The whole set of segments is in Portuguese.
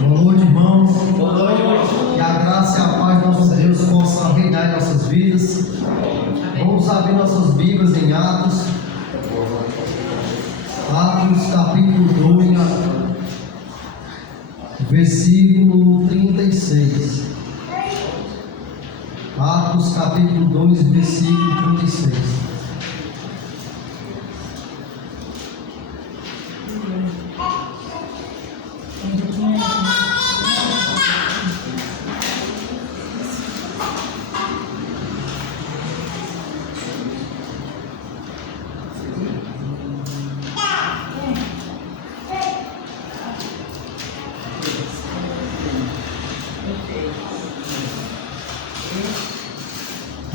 Boa noite, irmãos. Boa noite, irmãos. Que a graça e a paz do nosso Deus possam reinar em nossas vidas. Vamos abrir nossas Bíblias em Atos. Atos capítulo 2, versículo 36. Atos capítulo 2, versículo 36.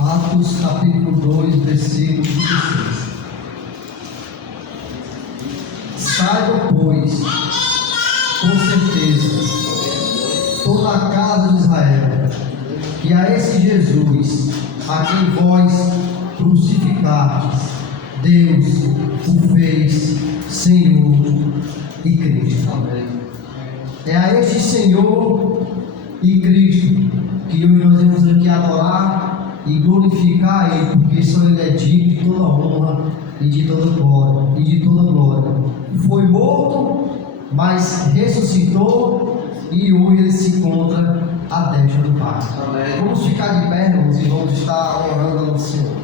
Atos capítulo 2, versículo 26. Saiba, pois, com certeza, toda a casa de Israel, que a esse Jesus, a quem vós crucificastes, Deus o fez Senhor e Cristo. Amém. É a este Senhor e Cristo que hoje nós vamos aqui adorar e glorificar Ele, porque só Ele é digno de toda honra e de toda glória. Foi morto, mas ressuscitou e hoje Ele se encontra à destra do Pai. Amém. Vamos ficar de pé, irmãos, e vamos estar orando ao Senhor.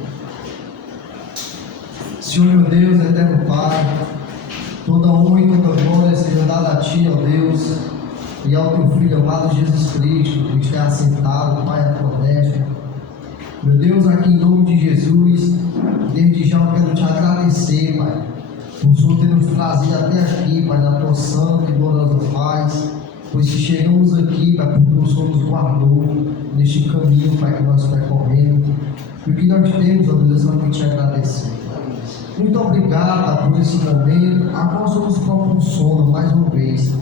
Senhor, meu Deus, eterno Pai, toda honra e toda glória seja dada a Ti, ó Deus, e ao Teu Filho amado Jesus Cristo, que está assentado, Pai, à Tua destra. Meu Deus, aqui em nome de Jesus, desde já eu quero Te agradecer, Pai, por o Senhor ter nos trazido até aqui, Pai, na Tua santa e gloriosa paz, pois se chegamos aqui, Pai, porque o Senhor nos guardou neste caminho, Pai, que nós percorremos, e o que nós temos, ó Deus, é só Te agradecer. Muito obrigado por esse momento, a qual o Senhor nos proporciona mais uma vez,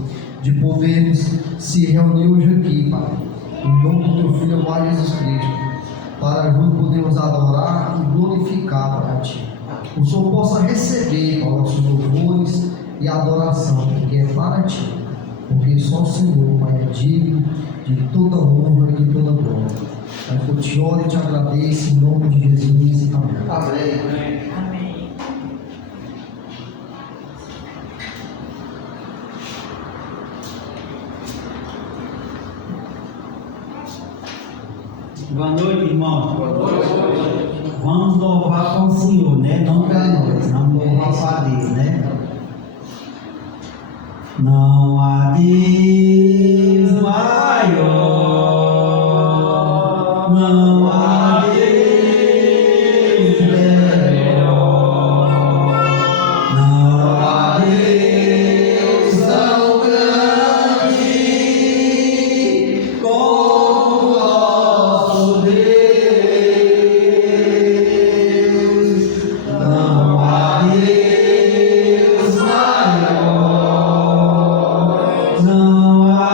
de podermos se reunir hoje aqui, Pai, em nome do Teu Filho amado Jesus Cristo, para juntos podermos adorar e glorificar para Ti. O Senhor possa receber, Pai, nossos louvores e adoração, porque é para Ti, porque só o Senhor, Pai, é digno de toda honra e de toda glória. Pai, eu Te oro e Te agradeço em nome de Jesus. Amém. Amém. Boa noite, irmão. Boa noite. Vamos louvar para o Senhor, né? Não para nós, vamos louvar para Deus, né? Não há Deus maior, não há Deus melhor, não há Deus tão grande como nosso Deus, não há Deus maior, não há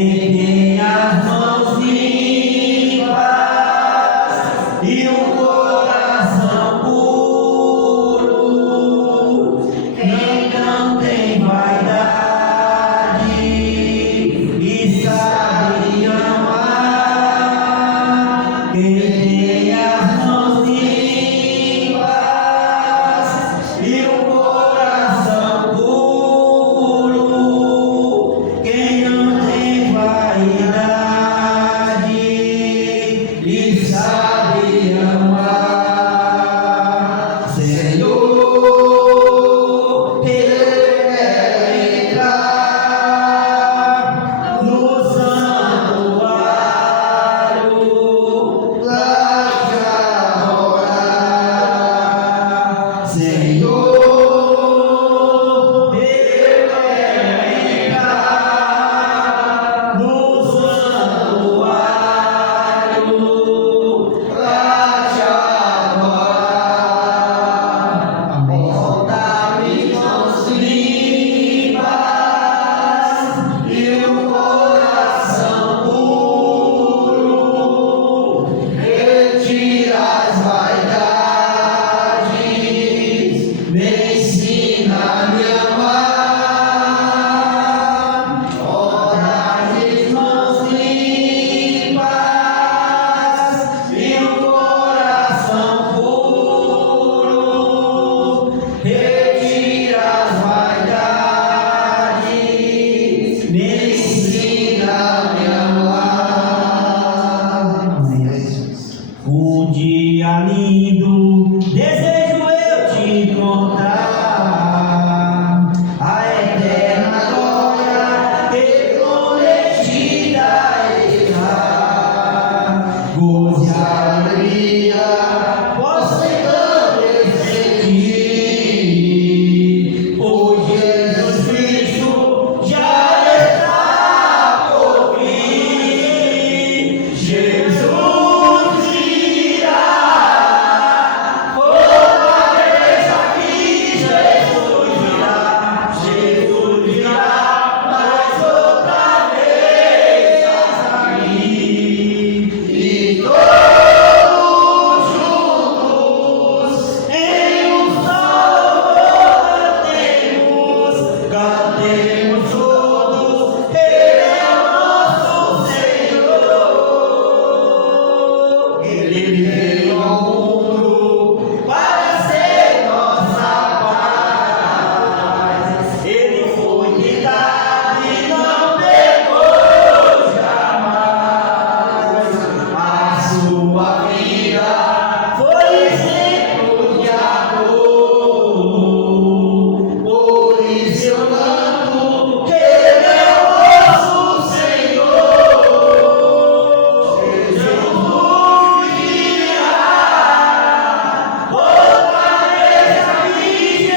Quem tem as mãos limpas e o coração puro, quem não tem vaidade e sabe amar. Quem tem as mãos limpas e o coração puro, quem não tem vaidade e sabe amar. Senhor, quero entrar no santuário pra te adorar. Senhor, eu quero entrar no santuário pra te adorar. Volta-me mãos limpas e o coração puro, retira as vaidades, me ensina a me amar. Volta-me mãos limpas e o coração puro, retira as vaidades, me ensina a me amar. Um dia lindo, desejo eu te encontrar, a eterna glória que prometida está. Gozo e alegria posso então sentir, pois Jesus Cristo já está por vir. Jesus virá, outra vez aqui. Jesus virá, mas outra vez aqui. E todos juntos em um só cantemos todos, Ele é o nosso Senhor. Ele veio ao mundo para ser nossa paz. Ele foi quitado e não pecou jamais. A sua vida foi exemplo de amor. Por isso eu canto que Ele é o nosso Senhor. Jesus virá, outra vez aqui.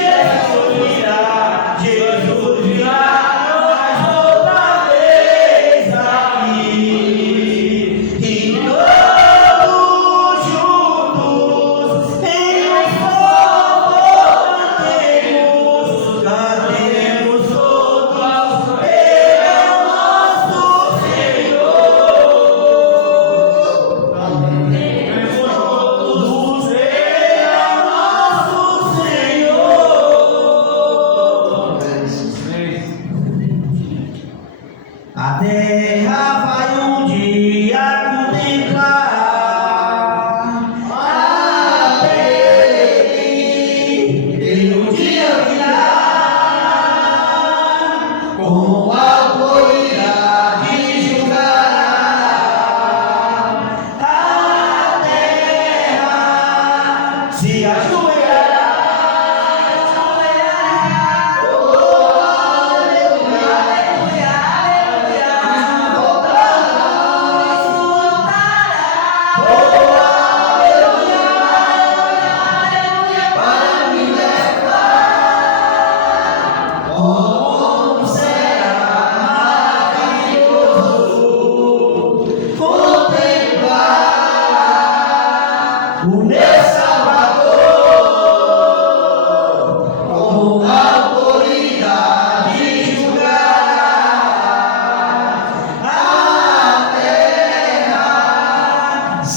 Jesus virá, mas outra vez aqui. E todos juntos em um só cantemos todos, Ele é o nosso Senhor. Cantemos todos, Ele é o nosso Senhor. A terra vai um dia contemplar a lei, e um dia virá com autoridade julgará. A terra se ajoelhará. Oh, aleluia, aleluia, aleluia. Voltará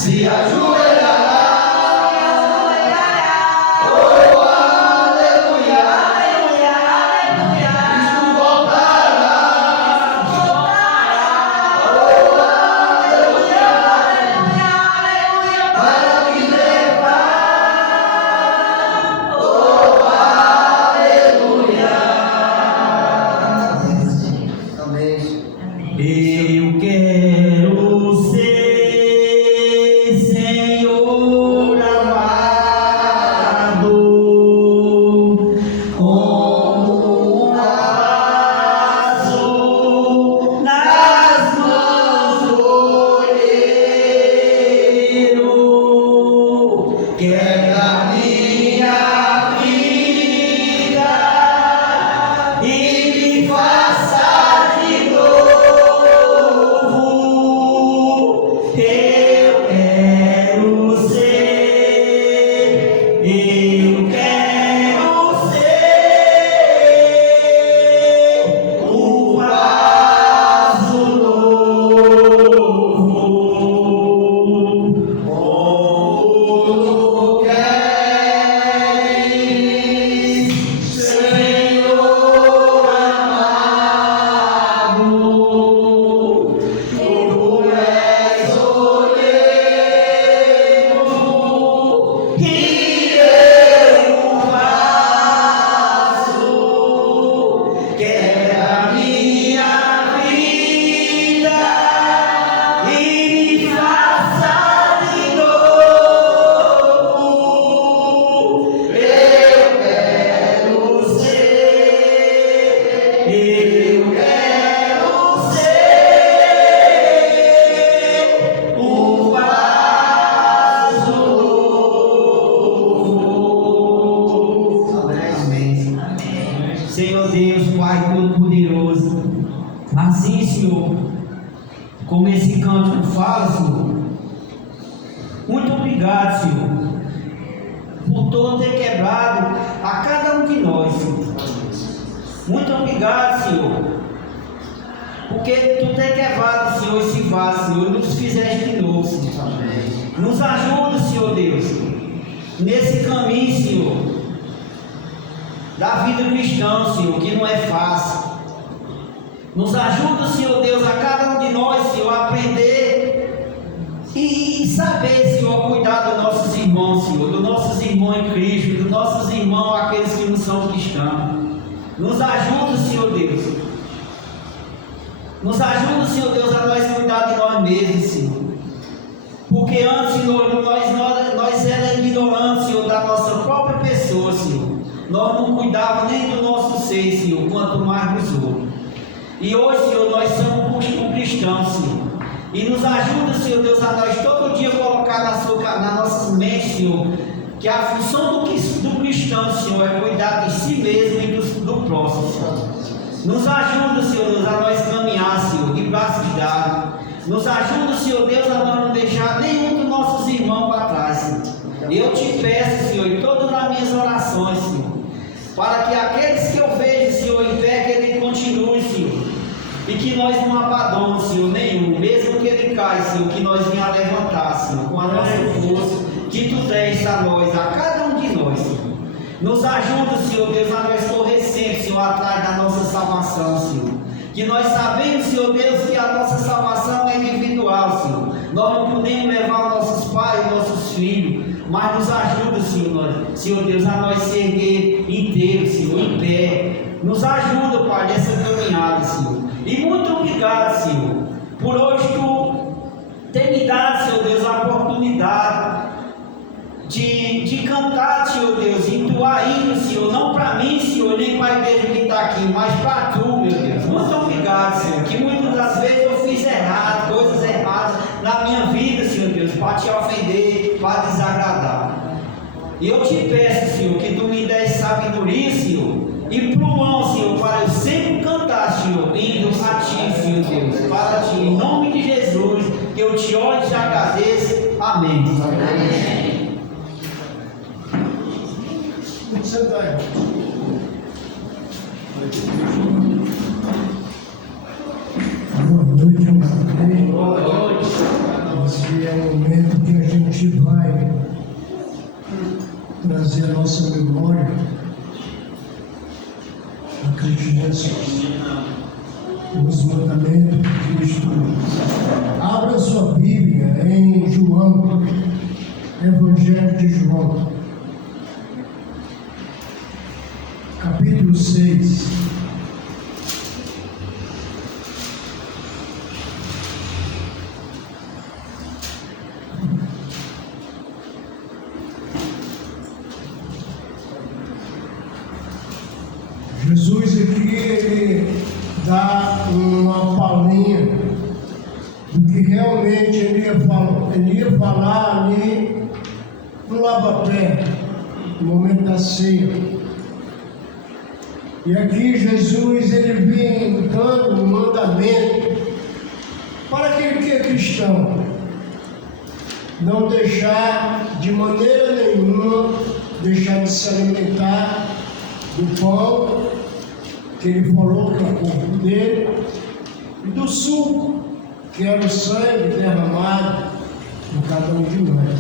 se ajoelhará. Eu quero ser, Senhor amado, como um vaso nas mãos do oleiro. Quero a minha vida e me faça de novo. Senhor Deus, Pai Todo-Poderoso, assim, Senhor, como esse cântico fala, Senhor, muito obrigado, Senhor, por todo ter quebrado a cada um de nós, Senhor. Muito obrigado, Senhor, porque Tu ter quebrado, Senhor, esse vaso, Senhor, e nos fizeste de novo, Senhor. Nos ajuda, Senhor Deus, nesse caminho, Senhor, da vida cristã, Senhor, que não é fácil. Nos ajuda, Senhor Deus, a cada um de nós, Senhor, a aprender e saber, Senhor, cuidar dos nossos irmãos, Senhor, dos nossos irmãos em Cristo, dos nossos irmãos, aqueles que não são cristãos. Nos ajuda, Senhor Deus. Nos ajuda, Senhor Deus, a nós cuidar de nós mesmos, Senhor. Porque antes, Senhor, nós éramos ignorantes, Senhor, da nossa própria pessoa, Senhor. Nós não cuidávamos nem do nosso ser, Senhor, quanto mais dos outros. E hoje, Senhor, nós somos um cristão, Senhor. E nos ajuda, Senhor Deus, a nós todo dia colocar na nossa mente, Senhor, que a função do cristão, Senhor, é cuidar de si mesmo e do próximo, Senhor. Nos ajuda, Senhor Deus, a nós caminhar, Senhor, de braços dados. Nos ajuda, Senhor Deus, a nós não deixar nenhum dos nossos irmãos para trás, Senhor. Eu te peço, Senhor, em todas as minhas orações, Senhor, para que aqueles que eu vejo, Senhor, em pé, que ele continue, Senhor, e que nós não abandonemos, Senhor, nenhum, mesmo que ele caia, Senhor, que nós venhamos a levantar, Senhor, com a nossa força, que Tu deste a nós, a cada um de nós, Senhor. Nos ajuda, Senhor Deus, a nós correr sempre, Senhor, atrás da nossa salvação, Senhor. Que nós sabemos, Senhor Deus, que a nossa salvação é individual, Senhor. Nós não podemos levar nossos pais, nossos filhos, mas nos ajuda, Senhor Deus, a nós se erguer inteiros, Senhor, em pé. Nos ajuda, Pai, nessa caminhada, Senhor. E muito obrigado, Senhor, por hoje Tu ter me dado, Senhor Deus, a oportunidade de cantar, Senhor Deus, entoar hino, Senhor, não para mim, Senhor, nem para a igreja que está aqui, mas para Tu, meu Deus. Muito obrigado, Senhor, que muitas das vezes eu fiz errado, coisas erradas na minha vida, Senhor Deus, para Te ofender, para desagradar. E eu te peço, Senhor, que Tu me desse sabedoria, Senhor, e pulmão, Senhor, para eu sempre cantar, Senhor, indo a Ti, Senhor Deus, para Ti, em nome de Jesus, que eu Te oro e Te agradeço. Amém. Amém. Boa noite, Boa noite. Esse é o momento que a gente vai trazer a nossa memória a Cristo Jesus, os mandamentos de Cristo. Abra sua Bíblia em João, Evangelho de João, capítulo 6. Jesus aqui, ele dá uma palhinha do que realmente ele ia falar ali no lava-pé, no momento da ceia. E aqui Jesus, ele vem dando um mandamento para aquele que é cristão, não deixar de maneira nenhuma, deixar de se alimentar do pão que ele falou que é o corpo dele, e do suco, que era o sangue derramado por cada um de nós.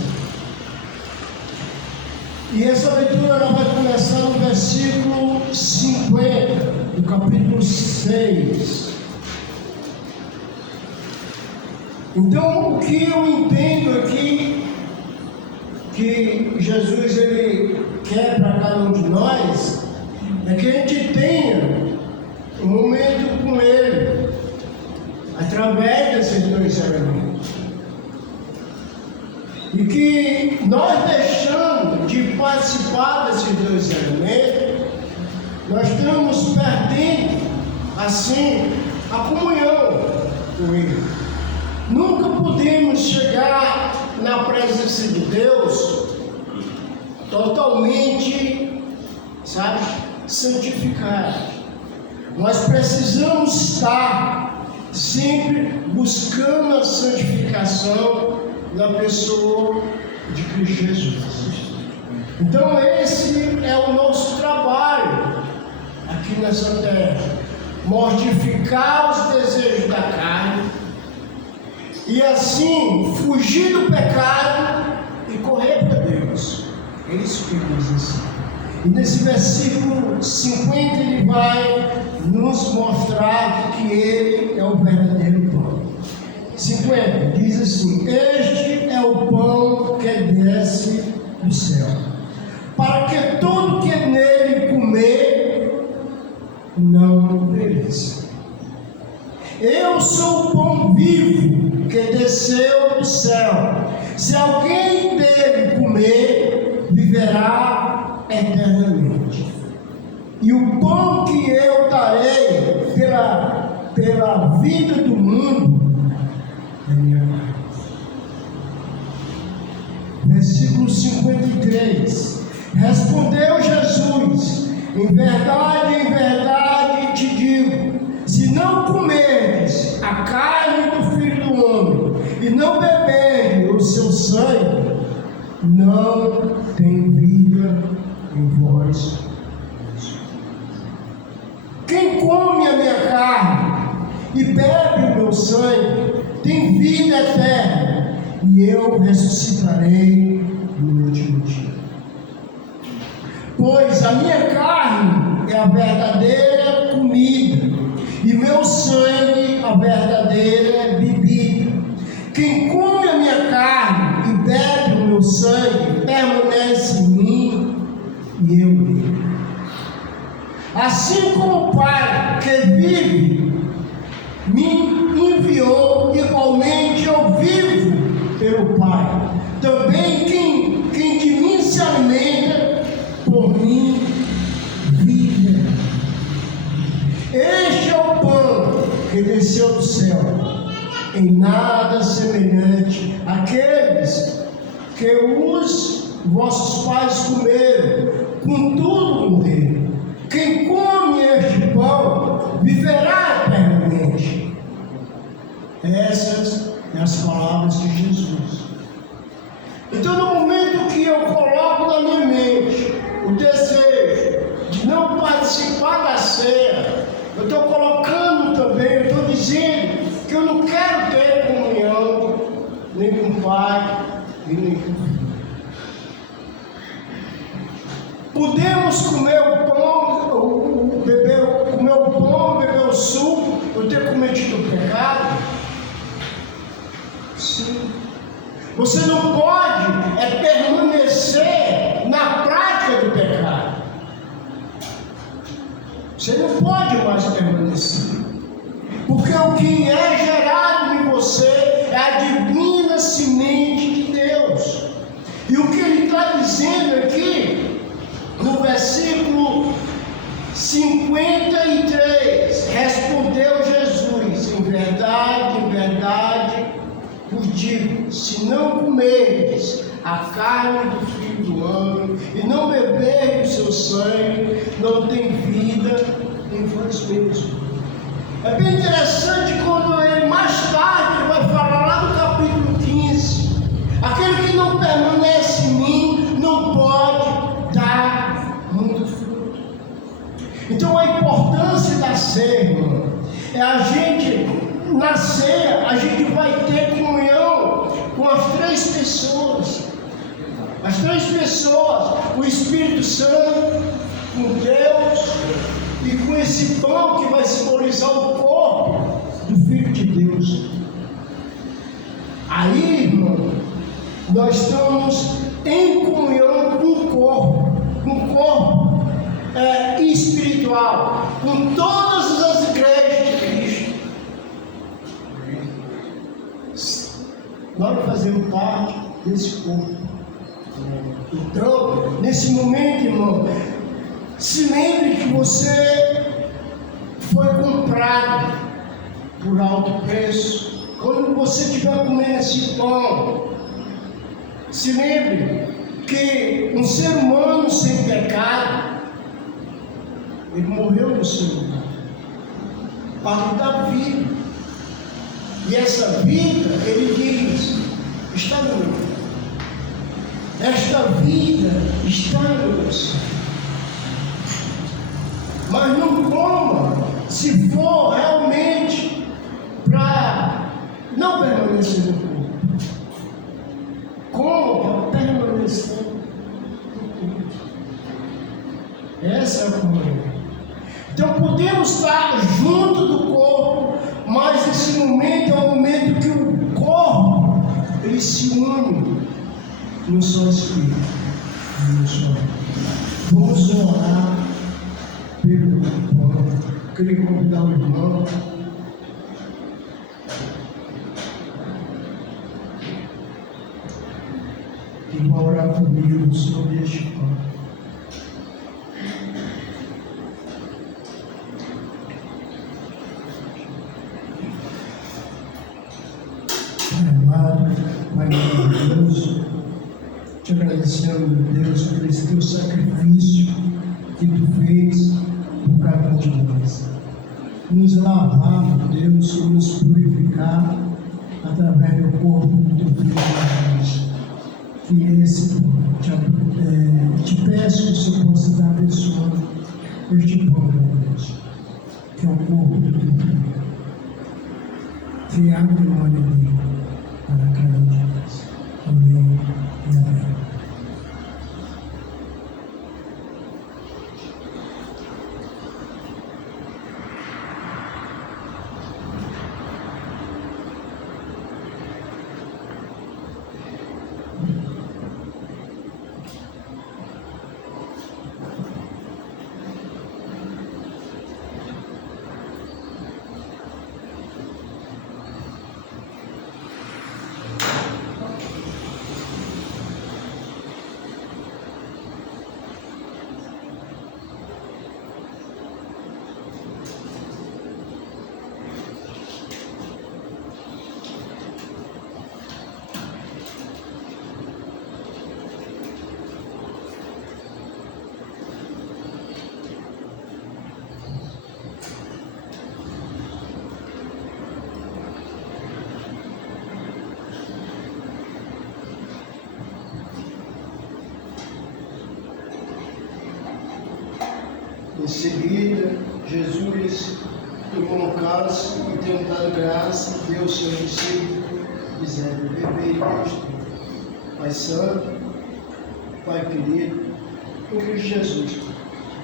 E essa leitura ela vai começar no versículo 50, do capítulo 6. Então, o que eu entendo aqui, que Jesus ele quer para cada um de nós, é que a gente tenha um momento com Ele, através desses dois elementos. E que nós deixando de participar desses dois elementos, nós estamos perdendo, assim, a comunhão com Ele. Nunca podemos chegar na presença de Deus totalmente, sabe, santificados. Nós precisamos estar sempre buscando a santificação da pessoa de Cristo Jesus. Então esse é o nosso trabalho aqui nessa terra, mortificar os desejos da carne e assim fugir do pecado e correr para Deus. É isso que ele diz assim. E nesse versículo 50 ele vai nos mostrar que ele é o verdadeiro pão. 50 diz assim: este é o pão que desce do céu, para que todo que nele comer não pereça. Eu sou o pão vivo que desceu do céu. Se alguém dele comer, viverá eternamente. E o pão que eu darei pela vida do mundo é minha carne. Versículo 53. Respondeu Jesus: em verdade te digo, se não comerdes a carne do Filho do Homem e não beberdes o seu sangue, não tem vida em vós. Quem come a minha carne e bebe o meu sangue tem vida eterna, e eu ressuscitarei no último dia. Pois a minha carne é a verdadeira comida, e meu sangue a verdadeira bebida. Quem come a minha carne e bebe o meu sangue permanece em mim, e eu nele. Assim como o Pai que vive me enviou, igualmente eu vivo pelo Pai. Também quem de mim se alimenta, por mim vive. Este é o pão que desceu do céu, em nada semelhante àqueles que os vossos pais comeram, contudo morreram. Quem come este pão viverá eternamente. Essas são as palavras de Jesus. Então, no momento que eu coloco na minha mente o desejo de não participar da ceia, eu estou colocando também, eu estou dizendo que eu não quero ter comunhão nem com o Pai, e nem com fome. Podemos comer o pão, beber o suco, ou ter cometido o pecado? Sim. Você não pode permanecer na prática do pecado. Você não pode mais permanecer. Porque o que é gerado em você é a divina semente de Deus. E o que ele está dizendo aqui, no versículo 53, respondeu Jesus: em verdade, vos digo, se não comerdes a carne do Filho do Homem e não beberdes o seu sangue, não tem vida em vós mesmos. É bem interessante quando ele mais tarde ele vai falar lá no capítulo 15: aquele que não permanece em mim não pode dar muito fruto. Então a importância da ceia, irmão, é a gente, na ceia, a gente vai ter comunhão com as três pessoas. As três pessoas, o Espírito Santo, com Deus, e com esse pão que vai simbolizar o corpo do Filho de Deus. Aí, irmão, nós estamos em comunhão com o corpo espiritual, com todas as igrejas de Cristo. Nós fazemos parte desse corpo. Então, nesse momento, irmão, se lembre que você foi comprado por alto preço. Quando você estiver comendo esse pão, se lembre que um ser humano sem pecado, ele morreu no seu lugar para dar vida. E essa vida, ele diz, está no meu. Esta vida está no meu sangue. Mas não coma se for realmente para não permanecer no corpo. Coma para permanecer no corpo. Essa é a comunhão. Então podemos estar junto do corpo, mas esse momento é o momento que o corpo ele se une no só espírito. Vamos orar pelo pão. Queria convidar o irmão. Que vai orar comigo sobre este pão. Pai maravilhoso, te agradecemos, Deus, por esse teu sacrifício que tu fez por cada um de nós. Nos lavar, Deus, e nos purificar através do corpo do teu Filho Jesus. Que esse te peço que o Senhor possa estar abençoando este pão, Deus, que é o corpo do teu Filho. Que abre o olho dele para cada um de nós. Amém e amém. Em seguida, Jesus tomou um cálice e, tendo dado graça, deu ao seu discípulo, dizendo: bebei isto, Pai Santo, Pai querido, em Cristo Jesus,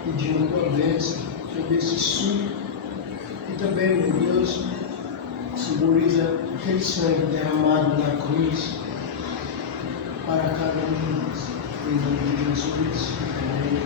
pedindo tua bênção sobre esse suco e também, meu Deus, simboliza aquele sangue derramado na cruz para cada um de nós. Em nome de Jesus. Amém.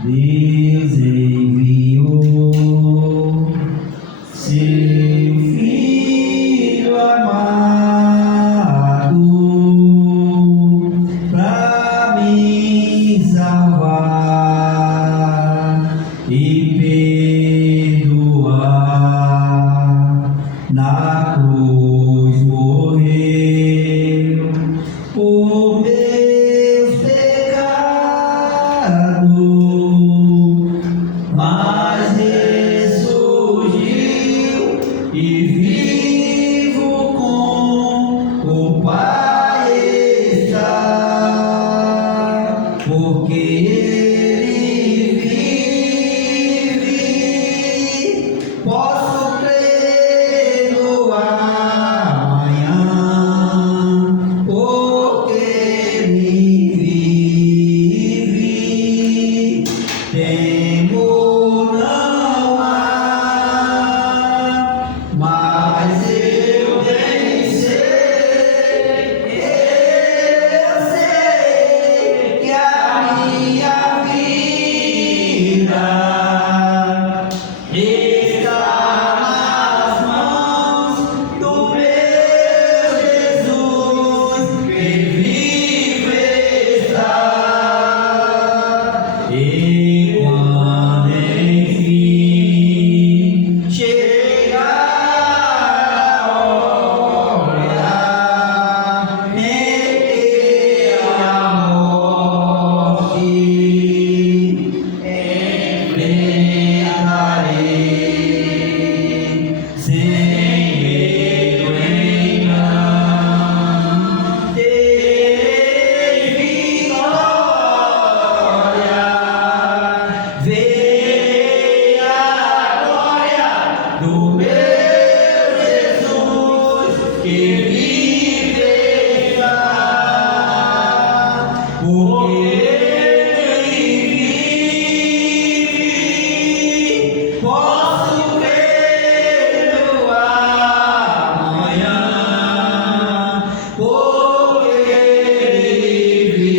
Deus enviou seu Filho amado para me salvar e perdoar. Na cruz morreu por meus pecados, mas ressurgiu e vivo com o Pai está, porque Ele vive. Posso crer no amanhã, porque Ele vive. Temor não há, mas eu bem sei que a minha vida está nas mãos do meu Jesus, que vive está. E quando enfim chegar a hora em que a morte enfrentarei, sem medo então terei vitória. Verei a glória do meu Jesus, que vive está, porque Ele vive. Posso crer no amanhã, porque Ele vive.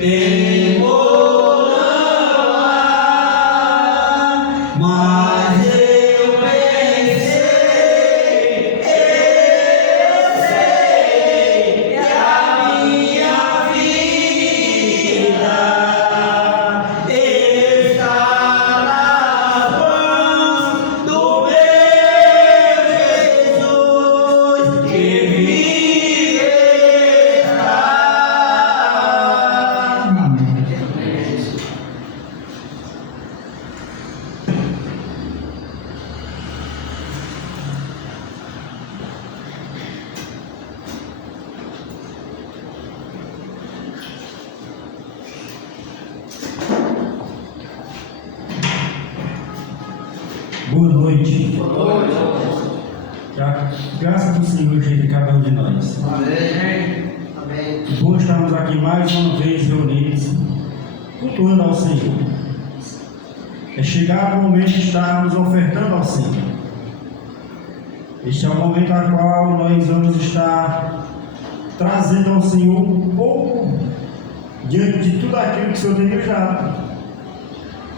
Temor não há, mas eu bem sei que a minha vida está nas mãos do meu Jesus, que vive está. Amém. Boa noite. Graças do Senhor de cada um de nós. Amém. Amém. Bom estarmos aqui mais uma vez reunidos, cultuando ao Senhor. É chegado o momento de estarmos ofertando ao Senhor. Este é o momento no qual nós vamos estar trazendo ao Senhor um pouco diante de tudo aquilo que o Senhor tem nos dado.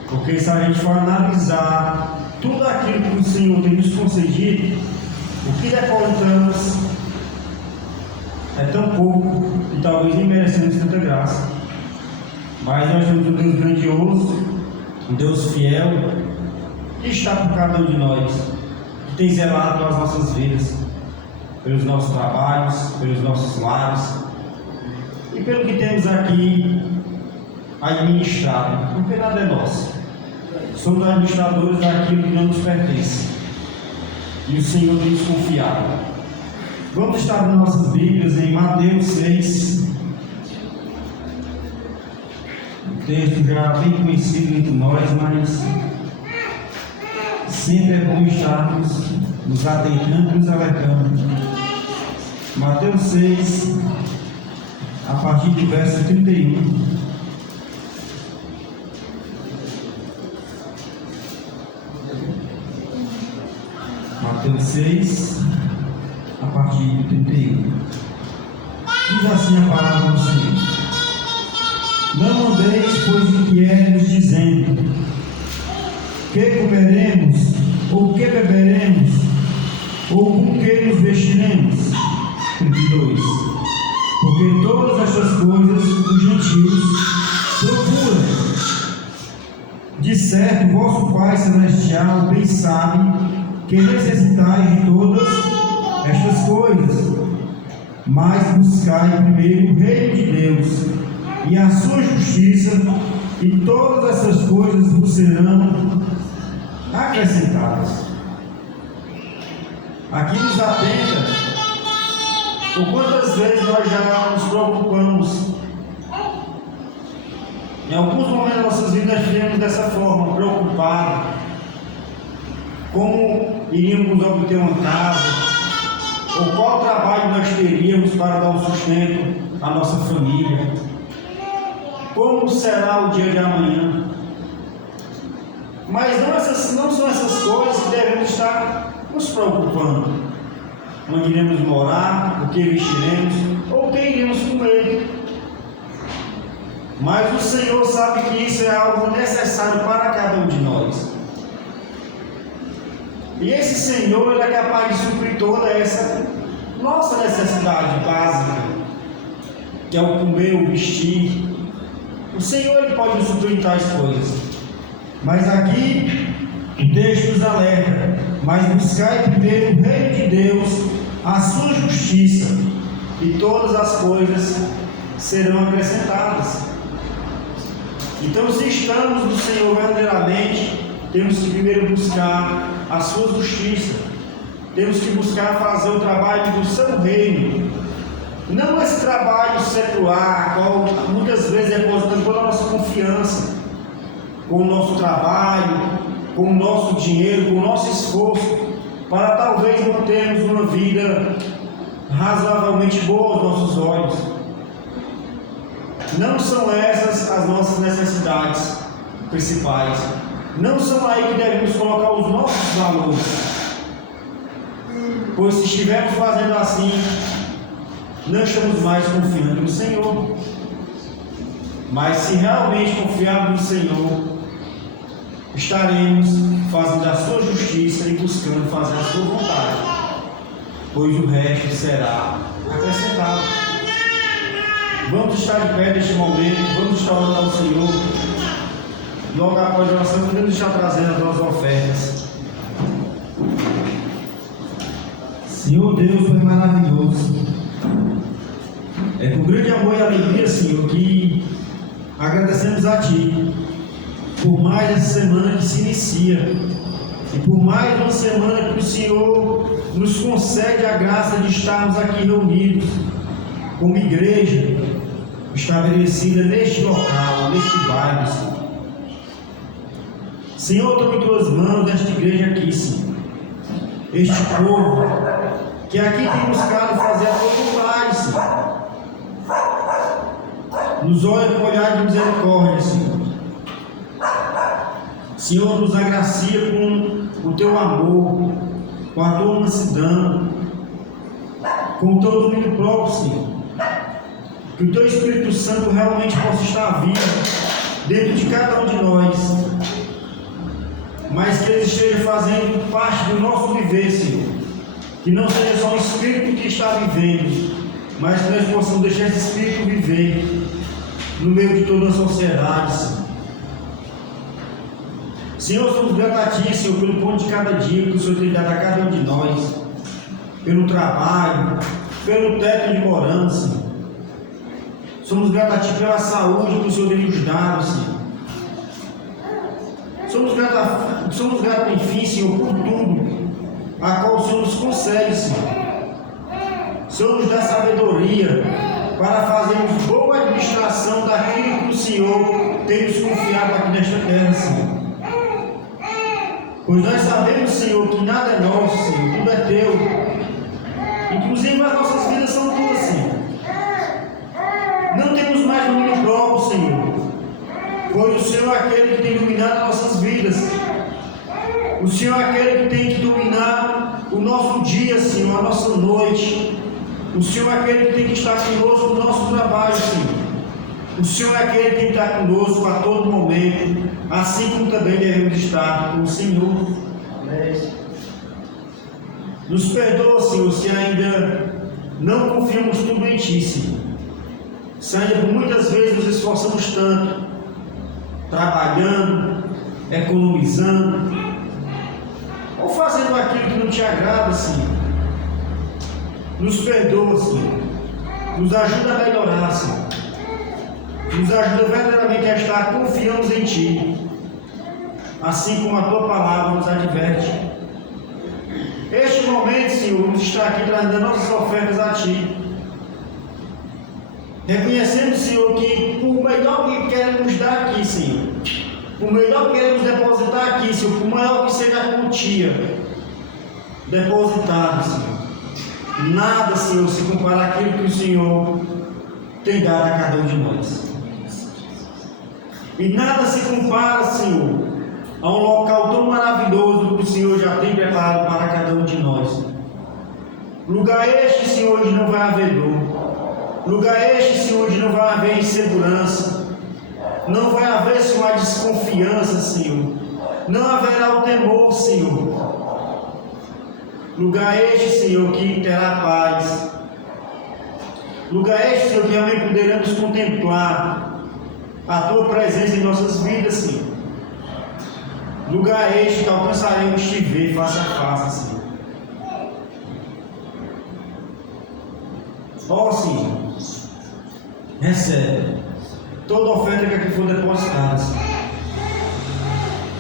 Porque se a gente for analisar tudo aquilo que o Senhor tem nos concedido, o que depositamos é tão pouco e talvez nem merecemos tanta graça. Mas nós temos um Deus grandioso, um Deus fiel, que está por cada um de nós, que tem zelado pelas nossas vidas, pelos nossos trabalhos, pelos nossos lares e pelo que temos aqui administrado, porque nada é nosso. Somos administradores daquilo que não nos pertence. E o Senhor nos confiado. Vamos estar nas nossas Bíblias em Mateus 6. Um texto já bem conhecido entre nós, mas sempre é bom estarmos nos atentando e nos alertando. Mateus 6, a partir do verso 31. Mateus 6, a partir do 31. Diz assim a palavra do Senhor: Não andeis, pois, inquietos, dizendo: que comeremos, ou que beberemos, ou com que nos vestiremos? 32. Porque todas estas coisas os gentios procuram. De certo, vosso Pai Celestial bem sabe que necessitais de todas estas coisas, mas buscai primeiro o reino de Deus e a sua justiça, e todas essas coisas vos serão acrescentadas. Aqui nos atenta o quantas vezes nós já nos preocupamos. Em alguns momentos da nossas vidas nós vivemos dessa forma, preocupados. Como iríamos obter uma casa, ou qual trabalho nós teríamos para dar um sustento à nossa família, como será o dia de amanhã. Mas não são essas coisas que devemos estar nos preocupando. Onde iremos morar, o que vestiremos, ou o que iremos comer. Mas o Senhor sabe que isso é algo necessário para cada um de nós. E esse Senhor, Ele é capaz de suprir toda essa nossa necessidade básica, que é o comer, o vestir. O Senhor, Ele pode nos suprir tais coisas. Mas aqui, o texto nos alerta: mas buscai primeiro o reino de Deus, a sua justiça, e todas as coisas serão acrescentadas. Então, se estamos no Senhor verdadeiramente, temos que primeiro buscar a sua justiça, temos que buscar fazer o trabalho do seu reino, não esse trabalho secular, qual muitas vezes é depositando toda a nossa confiança com o nosso trabalho, com o nosso dinheiro, com o nosso esforço, para talvez mantermos uma vida razoavelmente boa aos nossos olhos. Não são essas as nossas necessidades principais. Não são aí que devemos colocar os nossos valores. Pois se estivermos fazendo assim, não estamos mais confiando no Senhor. Mas se realmente confiarmos no Senhor, estaremos fazendo a sua justiça e buscando fazer a sua vontade, pois o resto será acrescentado. Vamos estar de pé neste momento, vamos estar orando ao Senhor. Logo após a oração, podemos estar trazendo as nossas ofertas. Senhor Deus, foi maravilhoso. É com grande amor e alegria, Senhor, que agradecemos a Ti por mais essa semana que se inicia, e por mais uma semana que o Senhor nos concede a graça de estarmos aqui reunidos como igreja estabelecida neste local, neste bairro, Senhor. Senhor, toma em Tuas mãos esta igreja aqui, Senhor, este povo que aqui tem buscado fazer a Tua vontade, Senhor. Nos olha com olhar de misericórdia, Senhor. Senhor, nos agracia com o Teu amor, com a Tua mansidão, com o Teu domínio próprio, Senhor. Que o Teu Espírito Santo realmente possa estar vivo dentro de cada um de nós, mas que Ele esteja fazendo parte do nosso viver, Senhor. Que não seja só o Espírito que está vivendo, mas que nós possamos deixar esse Espírito viver no meio de toda a sociedade, Senhor. Senhor, somos gratos a Ti, Senhor, pelo pão de cada dia que o Senhor tem dado a cada um de nós, pelo trabalho, pelo teto de morando, Senhor. Somos gratos a Ti pela saúde que o Senhor tem nos dado, Senhor. Somos gratos, enfim, Senhor, por tudo a qual o Senhor nos concede, Senhor. O Senhor nos dá sabedoria para fazermos boa administração daquilo que o Senhor tem nos confiado aqui nesta terra, Senhor. Pois nós sabemos, Senhor, que nada é nosso, Senhor, tudo é Teu. Inclusive as nossas vidas são Tuas, Senhor. Não temos mais domínio próprio, Senhor, pois o Senhor é aquele que tem dominado as nossas vidas. O Senhor é aquele que tem que dominar o nosso dia, Senhor, a nossa noite. O Senhor é aquele que tem que estar conosco no nosso trabalho, Senhor. O Senhor é aquele que tem que estar conosco a todo momento, assim como também devemos estar com o Senhor. Nos perdoa, Senhor, se ainda não confiamos tudo em Ti, Senhor. Se ainda por muitas vezes nos esforçamos tanto, trabalhando, economizando, ou fazendo aquilo que não Te agrada, Senhor. Nos perdoa, Senhor. Nos ajuda a melhorar, Senhor. Nos ajuda verdadeiramente a estar confiando em Ti, assim como a Tua palavra nos adverte. Este momento, Senhor, vamos estar aqui trazendo nossas ofertas a Ti. Reconhecendo, Senhor, que por melhor que queremos dar aqui, Senhor, por melhor que queremos depositar aqui, Senhor, por maior que seja a quantia depositada, Senhor, nada, Senhor, se compara àquilo que o Senhor tem dado a cada um de nós. E nada se compara, Senhor, a um local tão maravilhoso que o Senhor já tem preparado para cada um de nós. Lugar este, Senhor, onde não vai haver dor. Lugar este, Senhor, onde não vai haver insegurança. Não vai haver, Senhor, a desconfiança, Senhor. Não haverá o temor, Senhor. Lugar este, Senhor, que terá paz. Lugar este, Senhor, que realmente poderemos contemplar a Tua presença em nossas vidas, Senhor. Lugar este que alcançaremos Te ver face a face, Senhor. Ó, Senhor, recebe toda oferta que aqui for depositada, Senhor.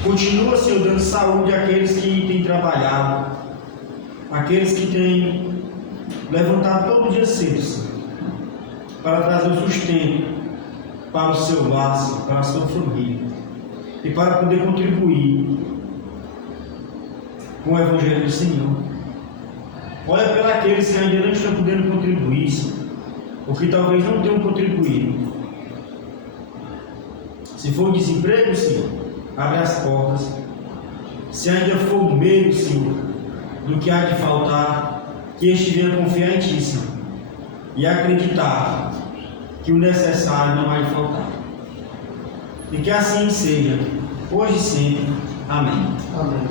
Continua, Senhor, dando saúde àqueles que têm trabalhado, àqueles que têm levantado todo dia cedo, Senhor, para trazer o sustento para o seu lar, Senhor, para a sua família, e para poder contribuir com o Evangelho do Senhor. Olha para aqueles que ainda não estão podendo contribuir, Senhor, ou que talvez não tenham contribuído. Se for desemprego, Senhor, abre as portas. Se ainda for medo, Senhor, do que há de faltar, que este venha confiar em Ti, Senhor, e acreditar que o necessário não há de faltar. E que assim seja, hoje e sempre. Amém. Amém.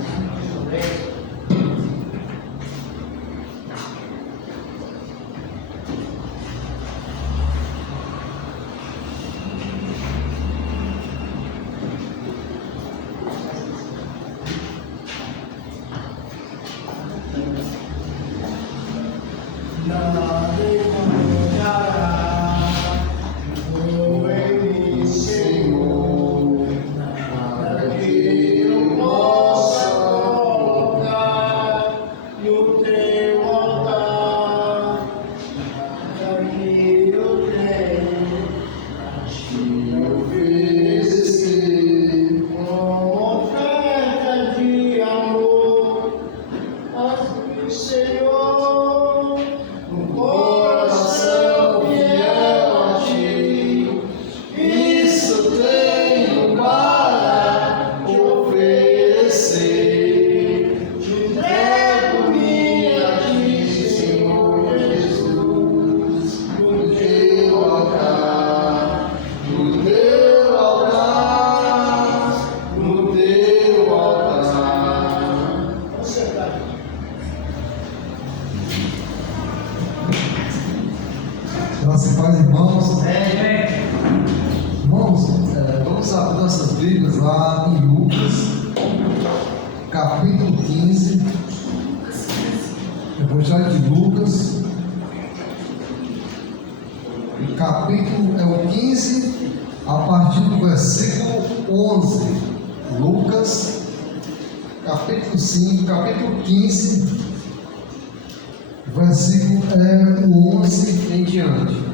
Graças e paz, irmãos. Irmãos, vamos abrir nossas Bíblias lá em Lucas, capítulo 15. Evangelho de Lucas, capítulo é o 15, a partir do versículo 11. Lucas, capítulo 5, capítulo 15, versículo é o 11 em diante.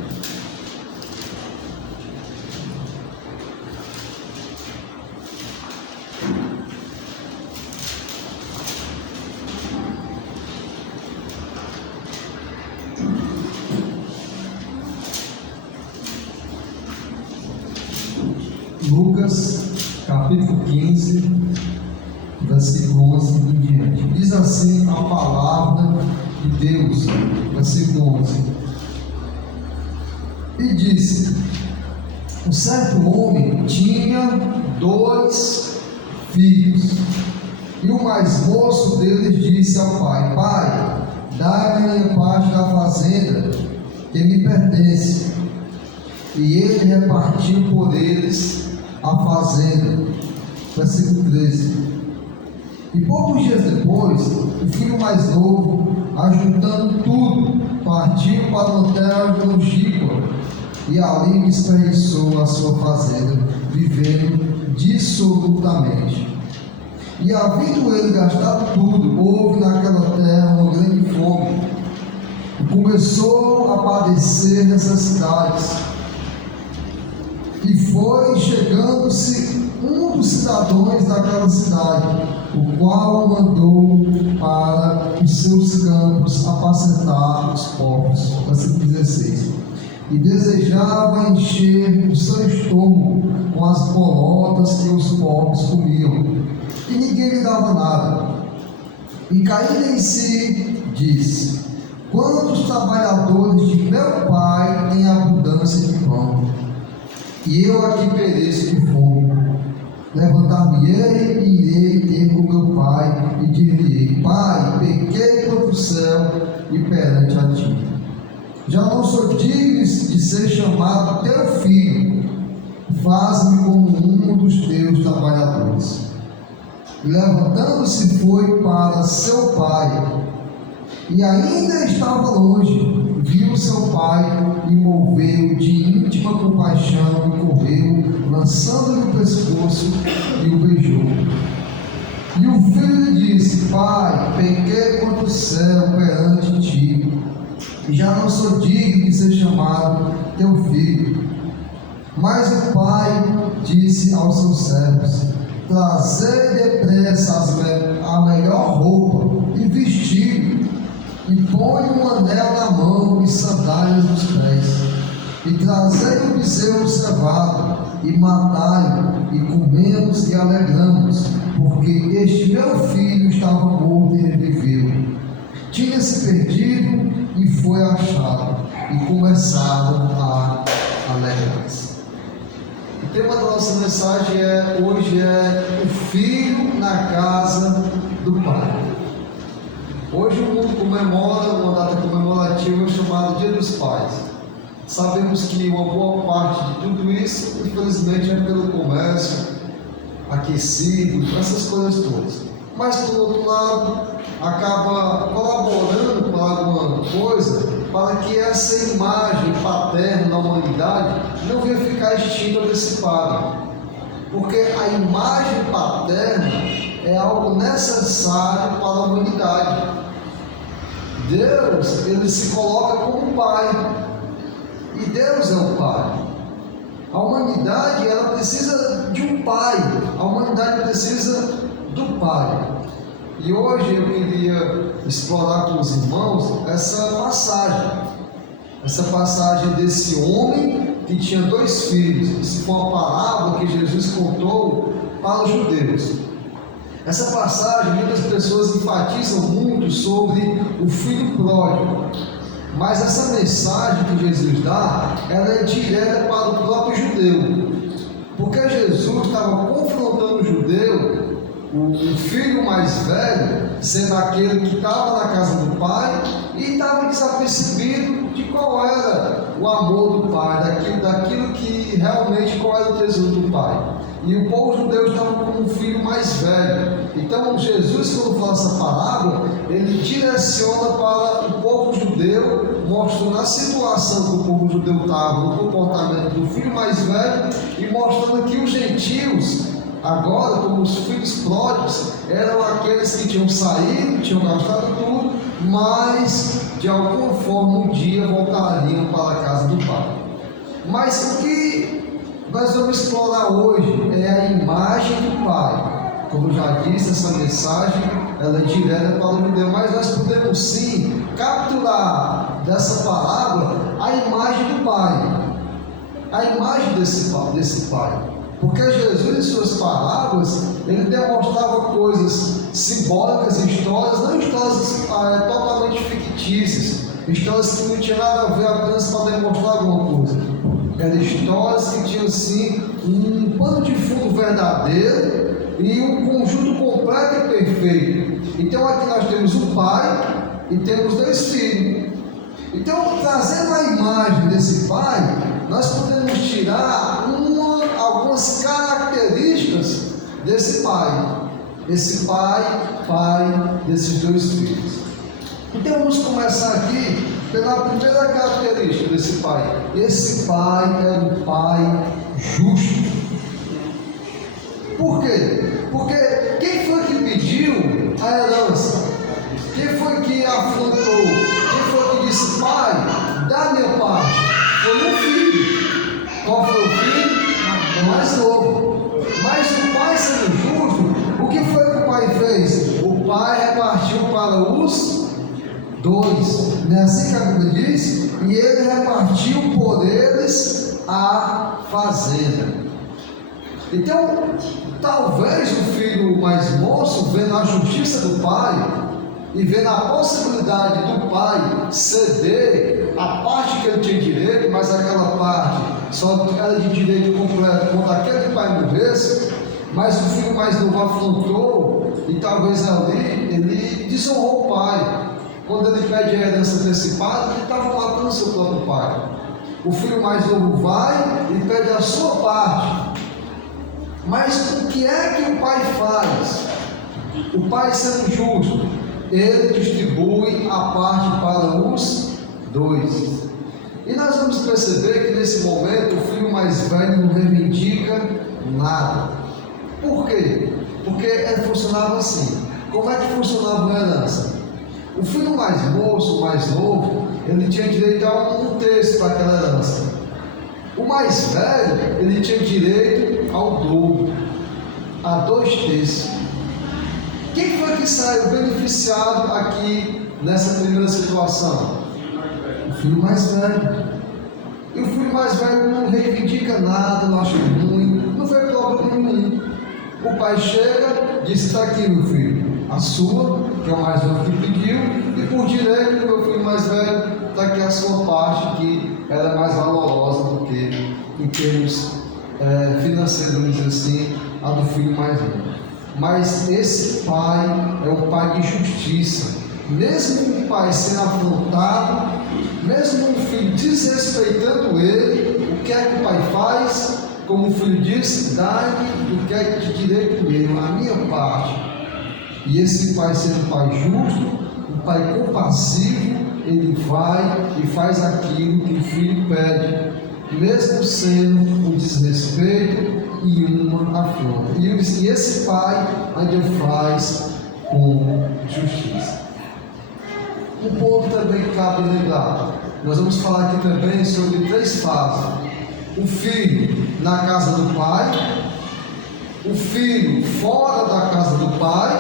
Lucas, capítulo 15, versículo 11 em diante. Diz assim a palavra de Deus, versículo 11. E disse: um certo homem tinha 2 filhos, e o mais moço deles disse ao pai: Pai, dá-me a minha parte da fazenda que me pertence. E ele repartiu por eles a fazenda. Versículo 13. E poucos dias depois, o filho mais novo, ajuntando tudo, partiu para uma terra longínqua e ali desperdiçou a sua fazenda, vivendo dissolutamente. E havendo ele gastado tudo, houve naquela terra uma grande fome, e começou a padecer necessidades. E foi chegando-se um dos cidadãos daquela cidade, o qual mandou para os seus campos apacentar os povos. Versículo 16. E desejava encher o seu estômago com as bolotas que os povos comiam, e ninguém lhe dava nada. E caindo em si, disse: quantos trabalhadores de meu pai têm abundância de pão, e eu aqui pereço de fome. Levantar-me-ei e irei ter com meu pai, e dir-lhe-ei: Pai, pequei contra o céu e perante a ti. Já não sou digno de ser chamado teu filho, faz-me como um dos teus trabalhadores. E levantando-se foi para seu pai, e ainda estava longe, viu seu pai e moveu de íntima compaixão e correu, lançando-lhe o pescoço e o beijou. E o filho lhe disse: Pai, pequei contra o céu perante ti, e já não sou digno de ser chamado teu filho. Mas o pai disse aos seus servos: trazei depressa a melhor roupa e vestido, e põe um anel na mão e sandálias nos pés, e trazei o bezerro cevado, e matai-o, e comemos e alegramos, porque este meu filho estava morto e reviveu, tinha-se perdido e foi achado, e começaram a alegrar-se. O tema da nossa mensagem hoje é o filho na casa do pai. Hoje o mundo comemora uma data comemorativa chamada Dia dos Pais. Sabemos que uma boa parte de tudo isso, infelizmente, é pelo comércio aquecido, essas coisas todas. Mas, por outro lado, acaba colaborando com alguma coisa para que essa imagem paterna da humanidade não venha ficar extinta ou dissipada. Porque a imagem paterna é algo necessário para a humanidade. Deus, ele se coloca como pai, e Deus é o pai. A humanidade, ela precisa de um pai, a humanidade precisa do pai. E hoje eu queria explorar com os irmãos essa passagem desse homem que tinha 2 filhos. Isso foi uma parábola que Jesus contou para os judeus. Essa passagem, muitas pessoas enfatizam muito sobre o filho pródigo, mas essa mensagem que Jesus dá, ela é direta para o próprio judeu, porque Jesus estava confrontando o judeu, o filho mais velho, sendo aquele que estava na casa do pai e estava desapercebido de qual era o amor do pai, daquilo que realmente, qual era o tesouro do pai. e o povo judeu estava com um filho mais velho. Então Jesus, quando fala essa parábola, ele direciona para o povo judeu, mostrando a situação que o povo judeu estava, no comportamento do filho mais velho, e mostrando que os gentios, agora como os filhos pródigos, eram aqueles que tinham saído, tinham gastado tudo, mas de alguma forma um dia voltariam para a casa do Pai. Mas o que nós vamos explorar hoje é a imagem do Pai. Como eu já disse, essa mensagem ela é direta para o judeu, mas nós podemos sim capturar dessa parábola a imagem do Pai, a imagem desse Pai. Porque Jesus, em suas parábolas, ele demonstrava coisas simbólicas, histórias, não histórias totalmente fictícias, histórias que não tinham nada a ver apenas para demonstrar alguma coisa. Eram histórias que tinham sim um pano de fundo verdadeiro e um conjunto completo e perfeito. Então aqui nós temos o Pai e temos dois filhos. Então, trazendo a imagem desse Pai, nós podemos tirar algumas características desse Pai. Esse Pai desses dois filhos. Então vamos começar aqui pela primeira característica desse Pai. Esse Pai era um Pai justo. Por quê? Porque quem foi que pediu a herança? Quem foi que afrontou? Quem foi que disse: Pai, dá minha parte? Foi um filho. Qual foi o filho? O mais novo. Mas o Pai, sendo justo, o que foi que o Pai fez? O Pai repartiu para os dois. Não é assim que a Bíblia diz? E ele repartiu por eles a fazenda. Então, talvez o filho mais moço, vendo a justiça do pai e vendo a possibilidade do pai ceder a parte que ele tinha direito, mas aquela parte só era de direito completo quando aquele pai morresse, mas o filho mais novo afrontou e talvez ali ele desonrou o pai. Quando ele pede a herança antecipada, ele estava matando seu próprio pai. O filho mais novo vai e pede a sua parte. Mas o que é que o pai faz? O pai, sendo justo, ele distribui a parte para os dois. E nós vamos perceber que nesse momento o filho mais velho não reivindica nada. Por quê? Porque ele funcionava assim. Como é que funcionava a herança? O filho mais moço, o mais novo, ele tinha direito a um terço daquela herança. O mais velho, ele tinha direito ao dobro, a 2/3. Quem foi que saiu beneficiado aqui nessa primeira situação? O filho mais velho. E o filho mais velho não reivindica nada, não acha ruim, não foi problema nenhum. O pai chega, diz: está aqui, meu filho, a sua, que é o mais velho que pediu, e por direito do meu filho mais velho, está aqui a sua parte, que era mais valorosa do que, em termos financeiros, vamos dizer assim, a do filho mais novo. Mas esse pai é um pai de justiça. Mesmo o pai sendo afrontado, mesmo o filho desrespeitando ele, o que é que o pai faz? Como o filho diz: dá-me o que é de direito meu, a minha parte. E esse pai, sendo um pai justo, um pai compassivo, ele vai e faz aquilo que o filho pede, mesmo sendo um desrespeito e uma afronta. E esse pai ainda faz com justiça. Um ponto também que cabe lembrar: nós vamos falar aqui também sobre 3 fases: o filho na casa do pai, o filho fora da casa do pai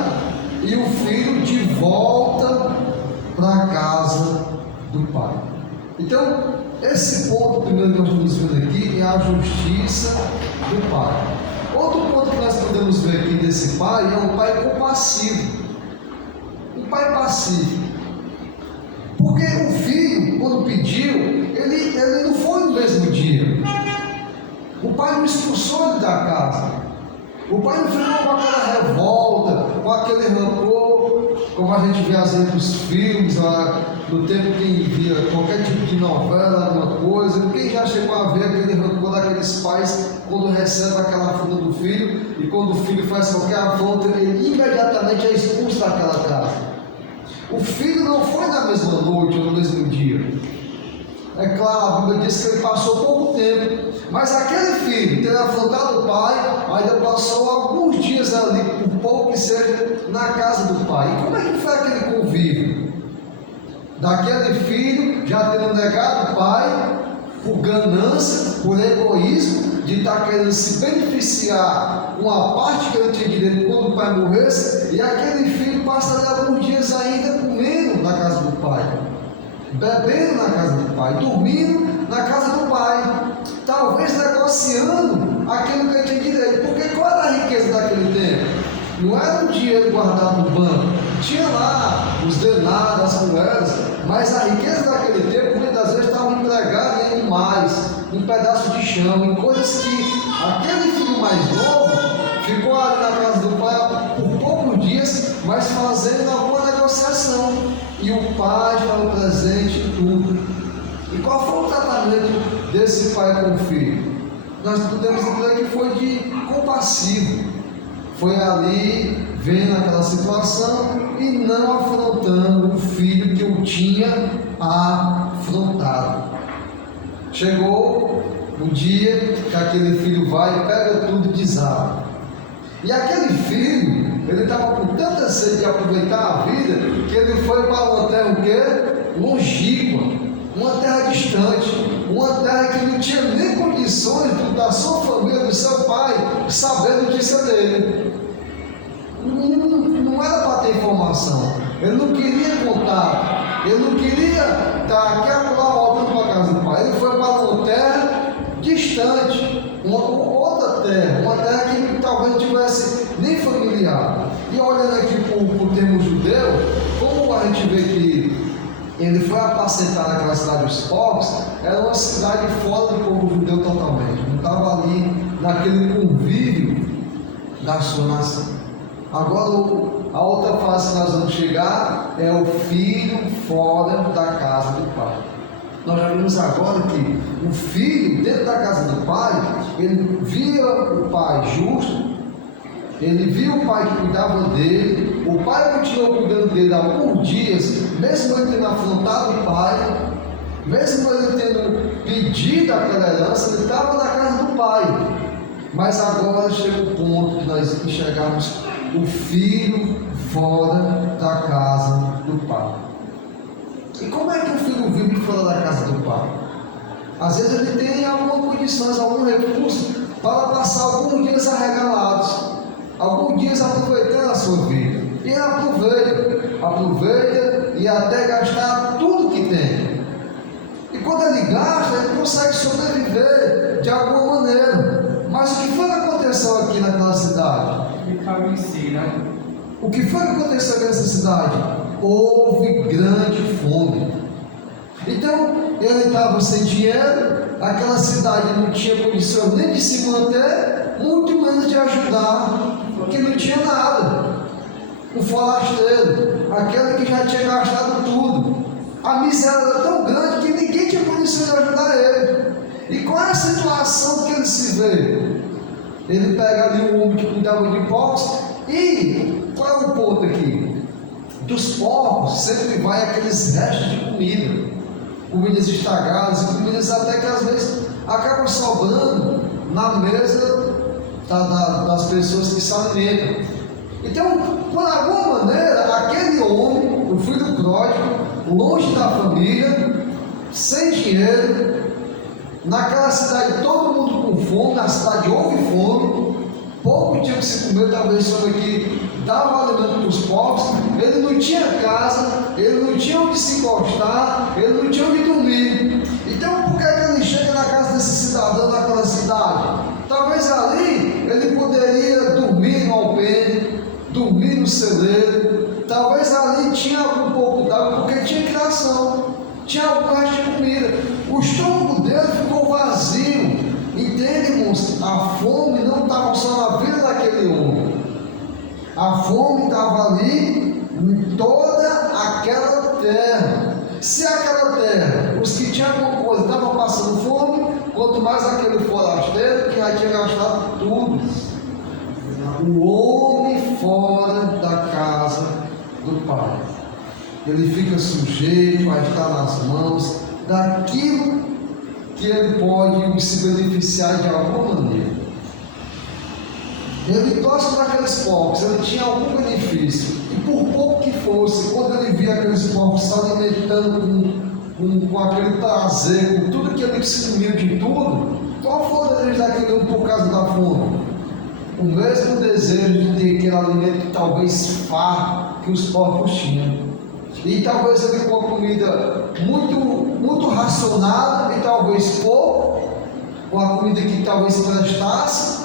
e o filho de volta para a casa do pai. Então, esse ponto primeiro que nós estamos vendo aqui é a justiça do pai. Outro ponto que nós podemos ver aqui desse pai é um pai compassivo, um pai passivo. Porque o filho, quando pediu, ele não foi no mesmo dia. O pai não expulsou ele da casa. O pai não ficou com aquela revolta, com aquele rancor, como a gente vê às vezes nos filmes, no tempo que via qualquer tipo de novela, alguma coisa. Quem já chegou a ver aquele rancor daquele aqueles pais quando recebem aquela afronta do filho, e quando o filho faz qualquer afronta, ele imediatamente é expulso daquela casa. O filho não foi na mesma noite ou no mesmo dia. É claro, a Bíblia diz que ele passou pouco tempo, mas aquele filho, ter afrontado o pai, ainda passou alguns dias ali, por pouco que seja, na casa do pai. E como é que foi aquele convívio? Daquele filho já tendo negado o pai, por ganância, por egoísmo, de estar querendo se beneficiar com a parte que ele tinha direito quando o pai morresse, e aquele filho passa ali alguns dias ainda comendo na casa do pai, bebendo na casa do pai, dormindo na casa do pai, talvez negociando aquilo que ele tinha direito. Porque qual era a riqueza daquele tempo? Não era o dinheiro guardado no banco, tinha lá os denários, as moedas, mas a riqueza daquele tempo muitas vezes estava empregada em animais, em pedaço de chão, em coisas que aquele filho mais novo ficou ali na casa do pai por poucos dias, mas fazendo alguma negociação, e o pai estava presente em tudo. E qual foi o tratamento desse pai com o filho? Nós podemos dizer que foi de compassivo. Foi ali vendo aquela situação e não afrontando o filho que o tinha afrontado. Chegou o dia que aquele filho vai, pega tudo e desaba. E aquele filho, ele estava com tanta sede de aproveitar a vida, que ele foi para uma terra o quê? Longínqua, uma terra distante, uma terra que não tinha nem condições da sua família, do seu pai, saber notícia dele. Não era para ter informação, ele não queria contar, ele não queria estar aquela lá voltando para a casa do pai. Ele foi para uma terra distante, uma outra terra, uma terra que talvez não tivesse nem familiar. E olhando aqui para o termo judeu, como a gente vê que ele foi apacentar naquela cidade dos povos, era uma cidade fora do povo judeu totalmente, não estava ali naquele convívio da sua nação. Agora, a outra fase que nós vamos chegar é o filho fora da casa do pai. Nós já vimos agora que o filho dentro da casa do pai, ele via o pai justo, ele viu o pai que cuidava dele, o pai continuou cuidando dele alguns dias, mesmo ele tendo afrontado o pai, mesmo ele tendo pedido aquela herança, ele estava na casa do pai. Mas agora chega o ponto de nós enxergarmos o filho fora da casa do pai. E como é que o filho vive fora da casa do pai? Às vezes ele tem algumas condições, algum recurso para passar alguns dias arregalados, alguns dias aproveitando a sua vida. E ele aproveita e até gastar tudo que tem. E quando ele gasta, ele consegue sobreviver de alguma maneira. Mas o que foi que aconteceu aqui naquela cidade? O que foi que aconteceu nessa cidade? Houve grande fome. Então, ele estava sem dinheiro, aquela cidade não tinha condição nem de se manter, muito menos de ajudar, porque não tinha nada. O forasteiro, aquele que já tinha gastado tudo. A miséria era tão grande que ninguém tinha condição de ajudar ele. E qual é a situação que ele se vê? Ele pega ali um homem que cuidava de porcos, e qual é o ponto aqui? Dos porcos sempre vai aqueles restos de comida, comidas estragadas, e comidas até que às vezes acabam sobrando na mesa das pessoas que se alimentam. Então, por alguma maneira, aquele homem, o filho pródigo, longe da família, sem dinheiro, naquela cidade todo mundo com fome, na cidade houve fome, pouco tinha que se comer, talvez sobre aqui dava alimento para os povos, ele não tinha casa, ele não tinha onde se encostar, ele não tinha onde dormir. Então por que ele chega na casa desse cidadão daquela cidade? Talvez ali ele poderia dormir no alpendre, dormir no celeiro, talvez ali tinha algum pouco d'água, porque tinha criação, tinha algum resto de comida. O estômago dele ficou vazio. Entende, irmãos? A fome não estava só na vida daquele homem. A fome estava ali em toda aquela terra. Se aquela terra, os que tinham alguma coisa estavam passando fome, quanto mais aquele forasteiro que já tinha gastado tudo. O homem fora da casa do Pai, ele fica sujeito a estar nas mãos daquilo que ele pode se beneficiar de alguma maneira. Ele gosta daqueles porcos, ele tinha algum benefício, e por pouco que fosse, quando ele via aqueles porcos se alimentando com aquele prazer, com tudo que ele se comia de tudo, qual foi o desejo daquele homem por causa da fome? O mesmo desejo de ter aquele alimento talvez farto que os porcos tinham. E talvez ele com uma comida muito racionada, e talvez pouco, com a comida que talvez prestasse,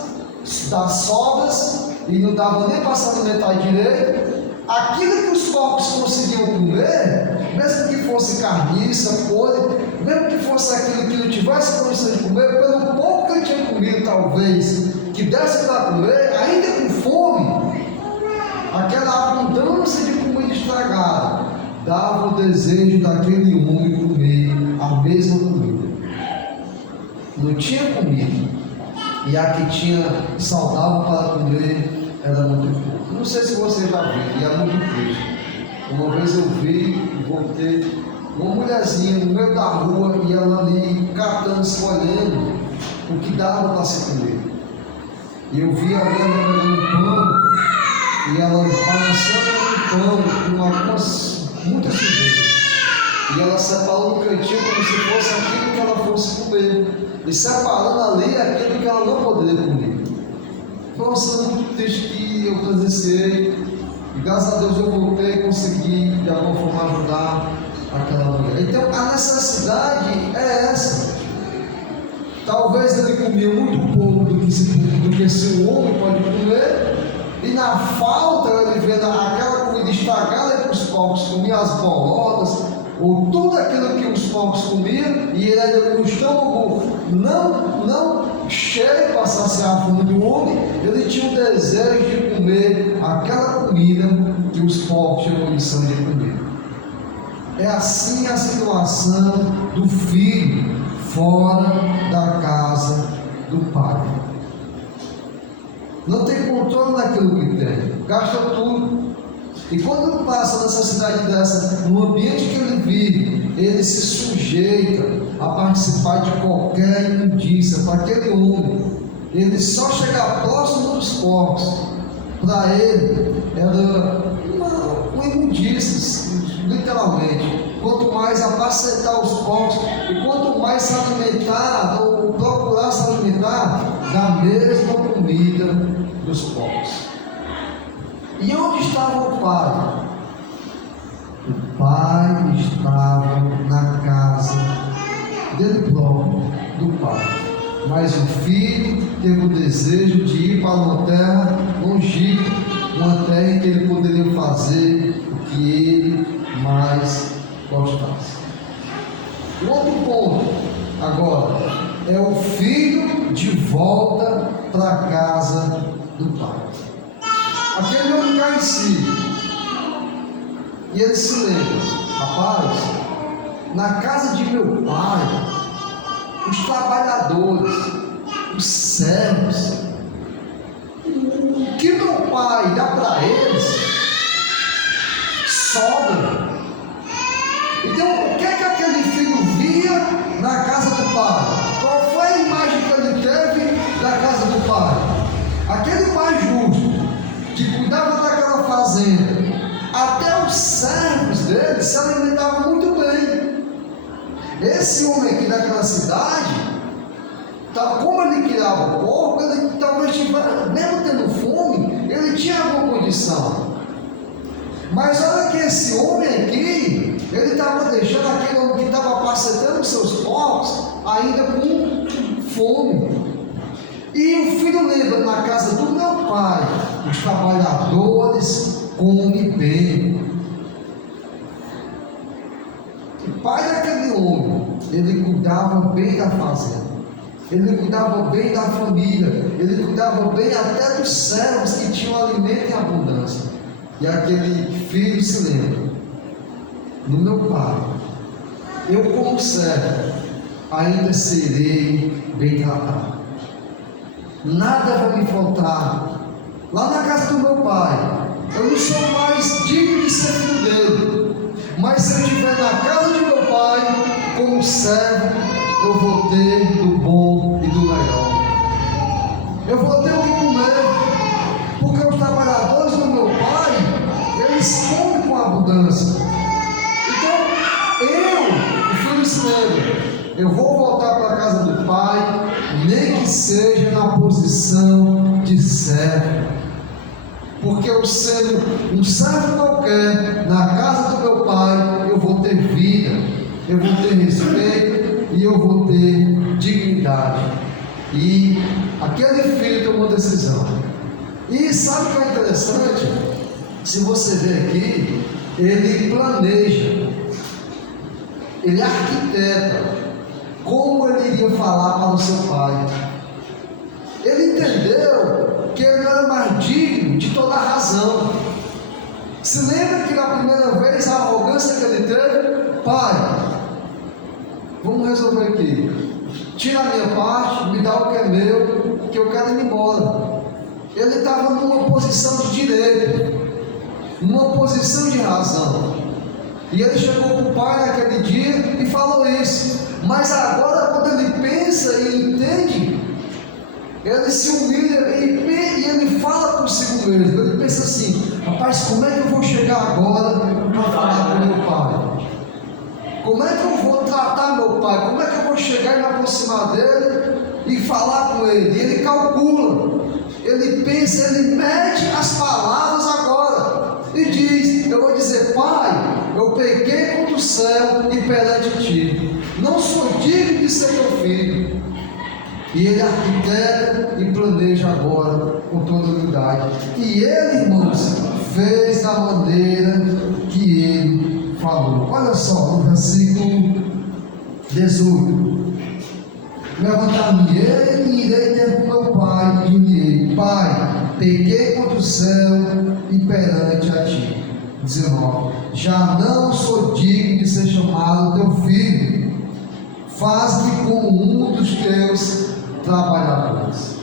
das sobras, e não dava nem para se alimentar direito. Aquilo que os porcos conseguiam comer, mesmo que fosse carniça, podre, mesmo que fosse aquilo que não tivesse condição de comer, pelo pouco que ele tinha comido, talvez, que desse para comer, ainda com fome, aquela abundância de comida estragada, dava o desejo daquele homem comer a mesma comida. Não tinha comida, e a que tinha saudável para comer era muito pouco. Não sei se você já viu, e é muito triste. Uma vez eu vi, voltei, uma mulherzinha no meio da rua, e ela ali catando, escolhendo o que dava para se comer. E eu vi a ela pegando um pano, e ela balançando um pano com algumas, muitas sujeiras. E ela separou no cantinho como se fosse aquilo que ela fosse comer. E separando ali aquilo que ela não poderia comer. Foi uma cena muito triste que eu presenciei. E graças a Deus eu voltei e consegui de alguma forma ajudar aquela mulher. Então a necessidade é essa. Talvez ele comia muito pouco do que esse homem pode comer, e na falta ele vê aquela comida estragada que os porcos comiam, as bolotas, ou tudo aquilo que os porcos comiam, e ele ainda com o estômago não cheio para saciar a fome do homem, ele tinha o desejo de comer aquela comida que os porcos tinham condição de comer. É assim a situação do filho fora da casa do pai. Não tem controle daquilo que tem, gasta tudo. E quando passa necessidade dessa, no ambiente que ele vive, ele se sujeita a participar de qualquer imundícia. Para aquele homem, ele só chegar próximo dos porcos, para ele era uma imundícia, literalmente. Quanto mais apacentar os porcos, e quanto mais se alimentar, ou procurar se alimentar da mesma comida dos porcos. E onde estava o pai? O pai estava na casa dele próprio, do pai. Mas o filho teve o desejo de ir para uma terra longínqua, uma terra em que ele poderia fazer o que ele mais gostasse. O outro ponto, agora, é o filho de volta para a casa do pai. Aquele homem cai em si, e ele se lembra: rapaz, na casa de meu pai, os trabalhadores, os servos, o que meu pai dá para eles, sobra. Então, o que é que aquele filho via na casa do pai? Qual foi a imagem que ele teve da casa do pai? Aquele pai justo, que cuidava daquela fazenda, até os servos dele se alimentavam muito bem. Esse homem aqui daquela cidade, como ele criava o porco, ele talvez tivesse, mesmo tendo fome, ele tinha alguma condição. Mas olha que esse homem aqui, ele estava deixando aquele homem que estava apacentando os seus porcos ainda com fome. E o filho lembra: na casa do meu pai, os trabalhadores comem bem. O pai daquele homem, ele cuidava bem da fazenda, ele cuidava bem da família, ele cuidava bem até dos servos que tinham alimento em abundância. E aquele filho se lembra: no meu pai, eu como servo, ainda serei bem tratado. Nada vai me faltar. Lá na casa do meu pai, eu não sou mais digno de ser filho dele, mas se eu estiver na casa de meu pai, como servo, eu vou ter do bom e do melhor. Eu vou ter o que comer, porque os trabalhadores do meu pai, eles comem com abundância. Então, o filho estranho, eu vou voltar para a casa do pai, nem que seja na posição de servo. Porque eu sendo um servo qualquer, na casa do meu pai, eu vou ter vida, eu vou ter respeito e eu vou ter dignidade. E aquele filho tomou decisão. E sabe o que é interessante? Se você ver aqui, ele planeja, ele arquiteta como ele iria falar para o seu pai. Ele entendeu que ele não era mais digno de toda a razão. Se lembra que na primeira vez a arrogância que ele teve? Pai, vamos resolver aqui. Tira a minha parte, me dá o que é meu, que eu quero ir embora. Ele estava numa posição de direito, numa posição de razão. E ele chegou para o pai naquele dia e falou isso. Mas agora, quando ele pensa e entende, ele se humilha e ele fala consigo mesmo. Ele pensa assim: rapaz, como é que eu vou chegar agora para falar com meu pai? Como é que eu vou tratar meu pai? Como é que eu vou chegar e me aproximar dele e falar com ele? E ele calcula, ele pensa, ele mede as palavras agora e diz: eu vou dizer, pai, eu pequei contra o céu e perante ti, não sou digno de ser teu filho. E ele arquiteta e planeja agora com toda humildade. E ele, irmãos, fez da maneira que ele falou. Olha só, no versículo 18: levantar-me e irei ter com meu pai, e direi: pai, pequei contra o céu e perante a ti. 19: já não sou digno de ser chamado teu filho, faz-me como um dos teus trabalhadores.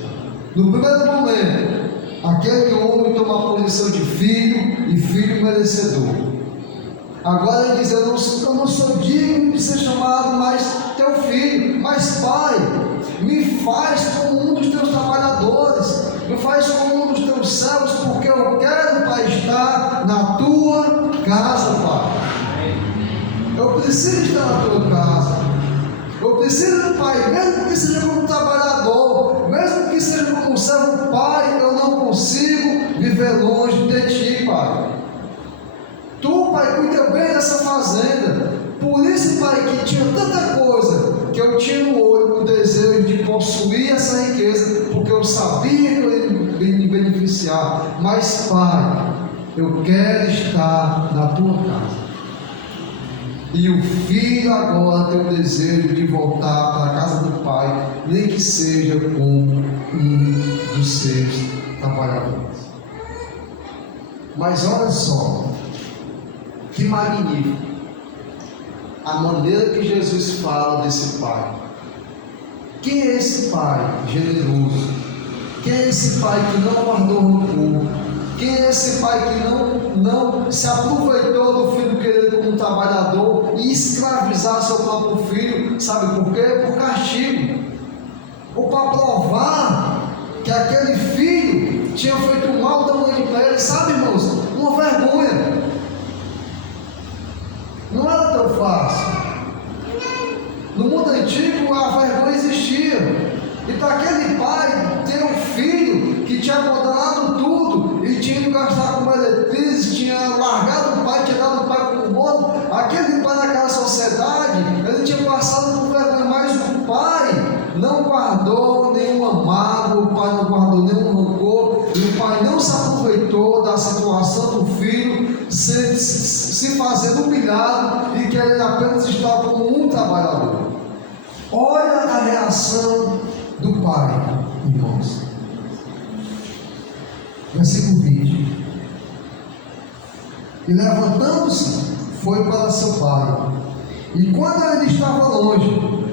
No primeiro momento, aquele homem toma a posição de filho e filho merecedor. Agora ele diz: eu não sou digno de ser chamado mais teu filho, mas pai, me faz como um dos teus trabalhadores, me faz como um dos teus servos, porque eu quero, pai, estar na tua casa, pai. Eu preciso estar na tua casa. Eu preciso, pai, mesmo que seja como trabalhador, mesmo que seja como servo, pai, eu não consigo viver longe de ti, pai. Tu, pai, cuida bem dessa fazenda. Por isso, pai, que tinha tanta coisa, que eu tinha no olho o desejo de possuir essa riqueza, porque eu sabia que eu ia me beneficiar. Mas, pai, eu quero estar na tua casa. E o filho agora tem o desejo de voltar para a casa do pai, nem que seja como um dos seus trabalhadores. Mas olha só, que magnífico a maneira que Jesus fala desse pai. Quem é esse pai generoso? Quem é esse pai que não guardou rancor? Quem é esse pai que não se aproveitou do filho querido como trabalhador e escravizar seu próprio filho? Sabe por quê? Por castigo, ou para provar que aquele filho tinha feito um mal tão grande para ele. Sabe, irmãos, uma vergonha. Não era tão fácil. No mundo antigo a vergonha existia. E para aquele pai ter um filho que tinha abandonado tudo e tinha ido gastar com meretrizes, tinha largado o pai, tinha dado o pai como morto, aquele pai naquela sociedade, ele tinha passado por vergonha, mas o pai não guardou nenhuma mágoa, o pai não guardou nenhum rancor, e o pai não se aproveitou da situação do filho, se fazendo humilhado e querendo apenas estar como um trabalhador. Olha a reação do pai, irmãos. Versículo 20: e levantando-se, foi para seu pai, e quando ele estava longe,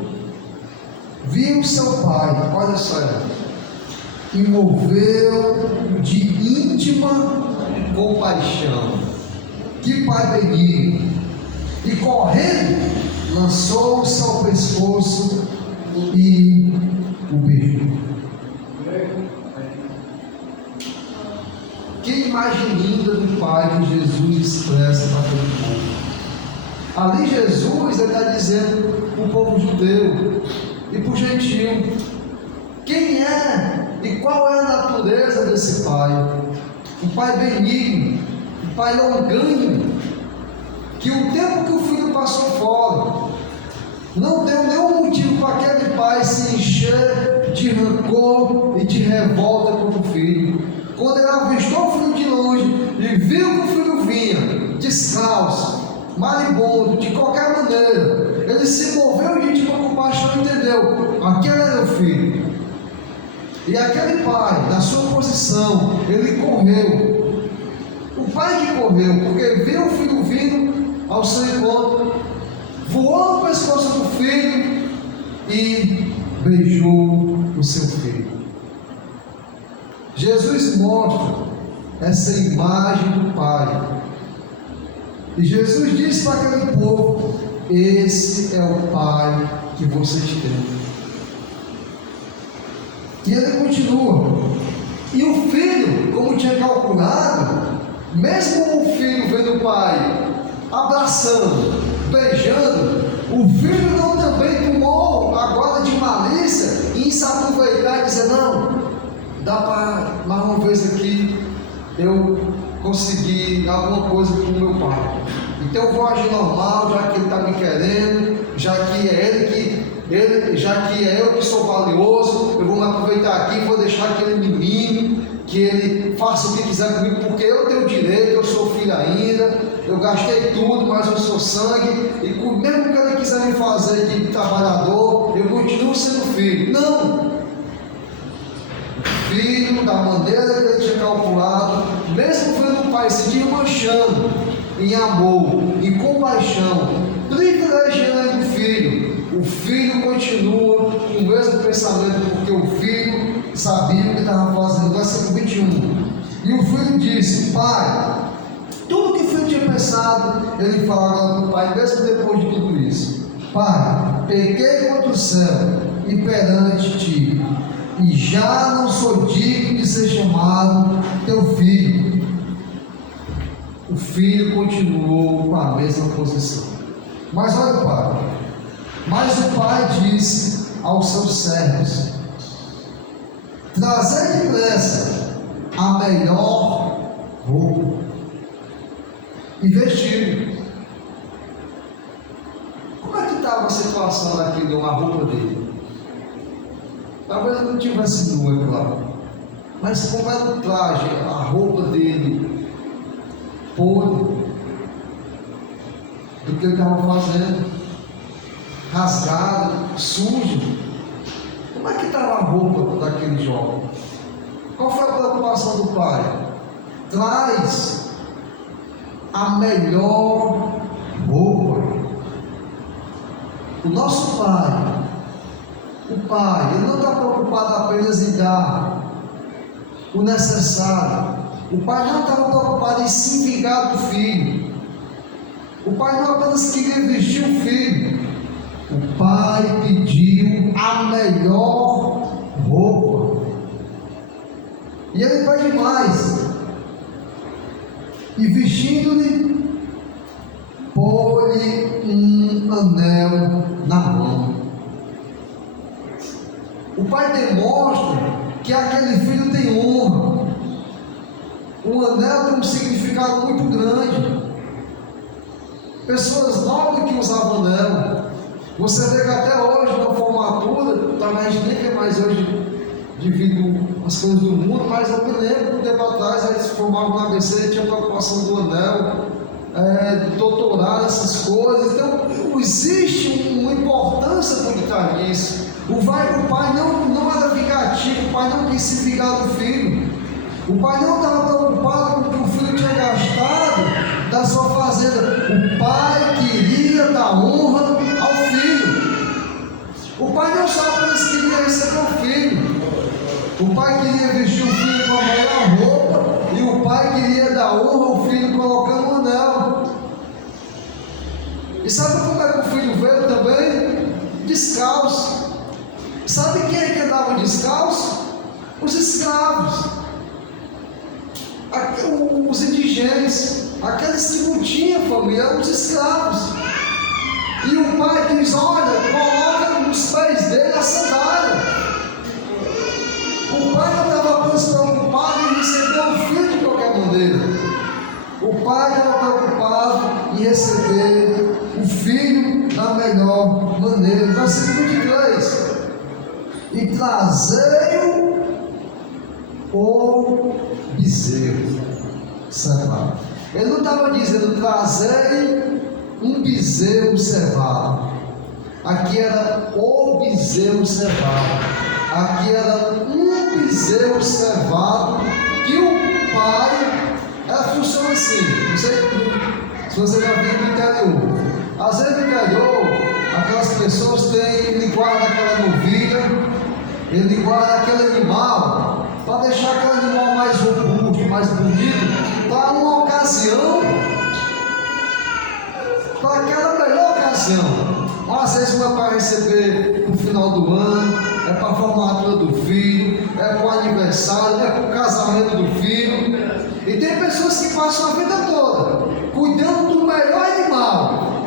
viu seu pai, olha só, e moveu de íntima compaixão. Que pai benigno! E correndo, lançou-se ao pescoço e o beijou. Que imagem linda do pai que Jesus expressa para aquele povo. Ali Jesus está dizendo para o povo judeu e para o gentil quem é e qual é a natureza desse pai. Um pai benigno, um pai longânimo, que o tempo que o filho passou fora não deu nenhum motivo para aquele pai se encher de rancor e de revolta contra o filho. Quando ele avistou o filho de longe e viu que o filho vinha descalço, maribondo, de qualquer maneira, ele se moveu de íntima compaixão e entendeu: aquele era o filho. E aquele pai, na sua posição, ele correu. O pai que correu, porque viu o filho vindo ao seu encontro, voou no pescoço do filho e beijou o seu filho. Jesus mostra essa imagem do pai. E Jesus disse para aquele povo: esse é o pai que vocês têm. E ele continua. E o filho, como tinha calculado, mesmo o filho vendo o pai abraçando, beijando, o filho não também tomou agora de malícia e se aproveitar e dizer: não, dá para mais uma vez aqui eu conseguir alguma coisa com o meu pai, então eu vou agir normal, já que ele está me querendo, já que é eu que sou valioso, eu vou me aproveitar aqui, vou deixar que ele me mime, que ele faça o que quiser comigo, porque eu tenho direito, eu sou filho ainda, eu gastei tudo, mas eu sou sangue, e mesmo que ele quiser me fazer de trabalhador, eu continuo sendo filho. Não! Filho, da maneira que ele tinha calculado, mesmo vendo o pai se desmanchando em amor, em compaixão, privilegiando o filho continua com o mesmo pensamento, porque o filho sabia o que estava fazendo. Versículo 21. E o filho disse: pai, tudo que o filho tinha pensado, ele fala agora para o pai, mesmo depois de tudo isso: pai, pequei contra o céu e perante ti, e já não sou digno de ser chamado teu filho. O filho continuou com a mesma posição. Mas olha, pai. Mas o pai disse aos seus servos: trazei depressa a melhor roupa e vestido. Como é que estava a situação aqui de uma roupa dele? Talvez ele não tivesse nu, é claro, mas como era o traje, a roupa dele podre do que ele estava fazendo, rasgado, sujo. Como é que estava a roupa daquele jovem? Qual foi a preocupação do pai? Traz a melhor roupa. O nosso pai, ele não está preocupado apenas em dar o necessário. O pai não estava preocupado em se vingar do filho. O pai não apenas queria vestir o filho. O pai pediu a melhor roupa. E ele pede mais. E vestindo-lhe, pôs-lhe um anel na mão. O pai demonstra que aquele filho tem honra. O anel tem um significado muito grande. Pessoas nobres que usavam anel. Você vê que até hoje, na formatura, talvez a gente nem vê mais hoje devido às coisas do mundo, mas eu me lembro, um tempo atrás, eles se formavam no ABC, tinha preocupação do anel, do doutorado, essas coisas. Então, existe uma importância por detrás disso. O pai não era vingativo, o pai não quis se vingar do filho. O pai não estava preocupado com o que o filho tinha gastado da sua fazenda. O pai queria dar honra ao filho. O pai não só apenas O pai queria vestir o filho com a melhor roupa e o pai queria dar honra ao filho colocando um anel. E sabe como é que o filho veio também? Descalço. Sabe quem é que andava descalço? Os escravos, os indigentes, aqueles que não tinham família, os escravos. E o pai diz: olha, coloca nos pés dele a sandália. O pai não estava preocupado em receber o filho de qualquer maneira. O pai estava preocupado em receber o filho da melhor maneira. Versículo 23. E trazei o bezerro cevado. Ele não estava dizendo trazei um bezerro cevado. Aqui era o bezerro cevado. Aqui era um bezerro cevado que o pai, ela funciona assim. Não sei se você já viu no interior. Às vezes no interior, aquelas pessoas têm, ele guarda aquela novilha, ele guarda aquele animal para deixar aquele animal mais robusto, mais bonito, para uma ocasião, para aquela melhor ocasião. Às vezes não é para receber no final do ano, é para a formatura do filho, é para o aniversário, é para o casamento do filho. E tem pessoas que passam a vida toda cuidando do melhor animal,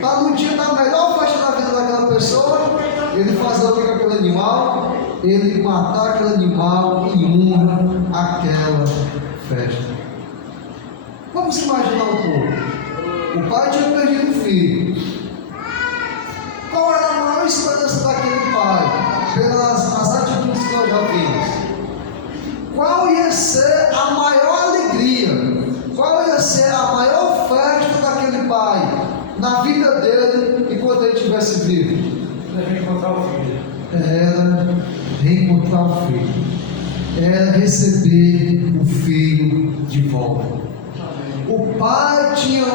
para no dia da melhor festa da vida daquela pessoa, ele fazer o que com aquele animal? Ele matar aquele animal em honra àquela festa. Vamos imaginar um pouco. O pai tinha perdido o filho. Qual era a maior esperança daquele pai? Pelas atitudes que nós já vimos. Qual ia ser a maior alegria? Qual ia ser a maior festa daquele pai na vida dele enquanto ele estivesse vivo? Reencontrar o filho. Era reencontrar o filho. Era receber o filho de volta. O pai tinha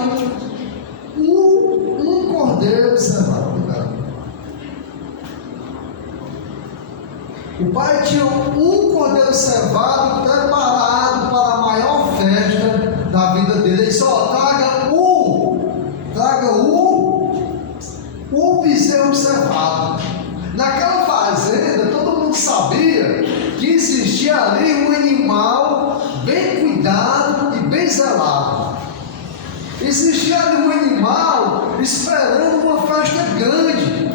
um cordeiro cevado. O pai tinha um cordeiro cevado preparado para a maior festa da vida dele. Ele só traga o bezerro cevado. Naquela fazenda, todo mundo sabia que existia ali um animal bem cuidado e bem zelado. Existia ali um animal esperando uma festa grande,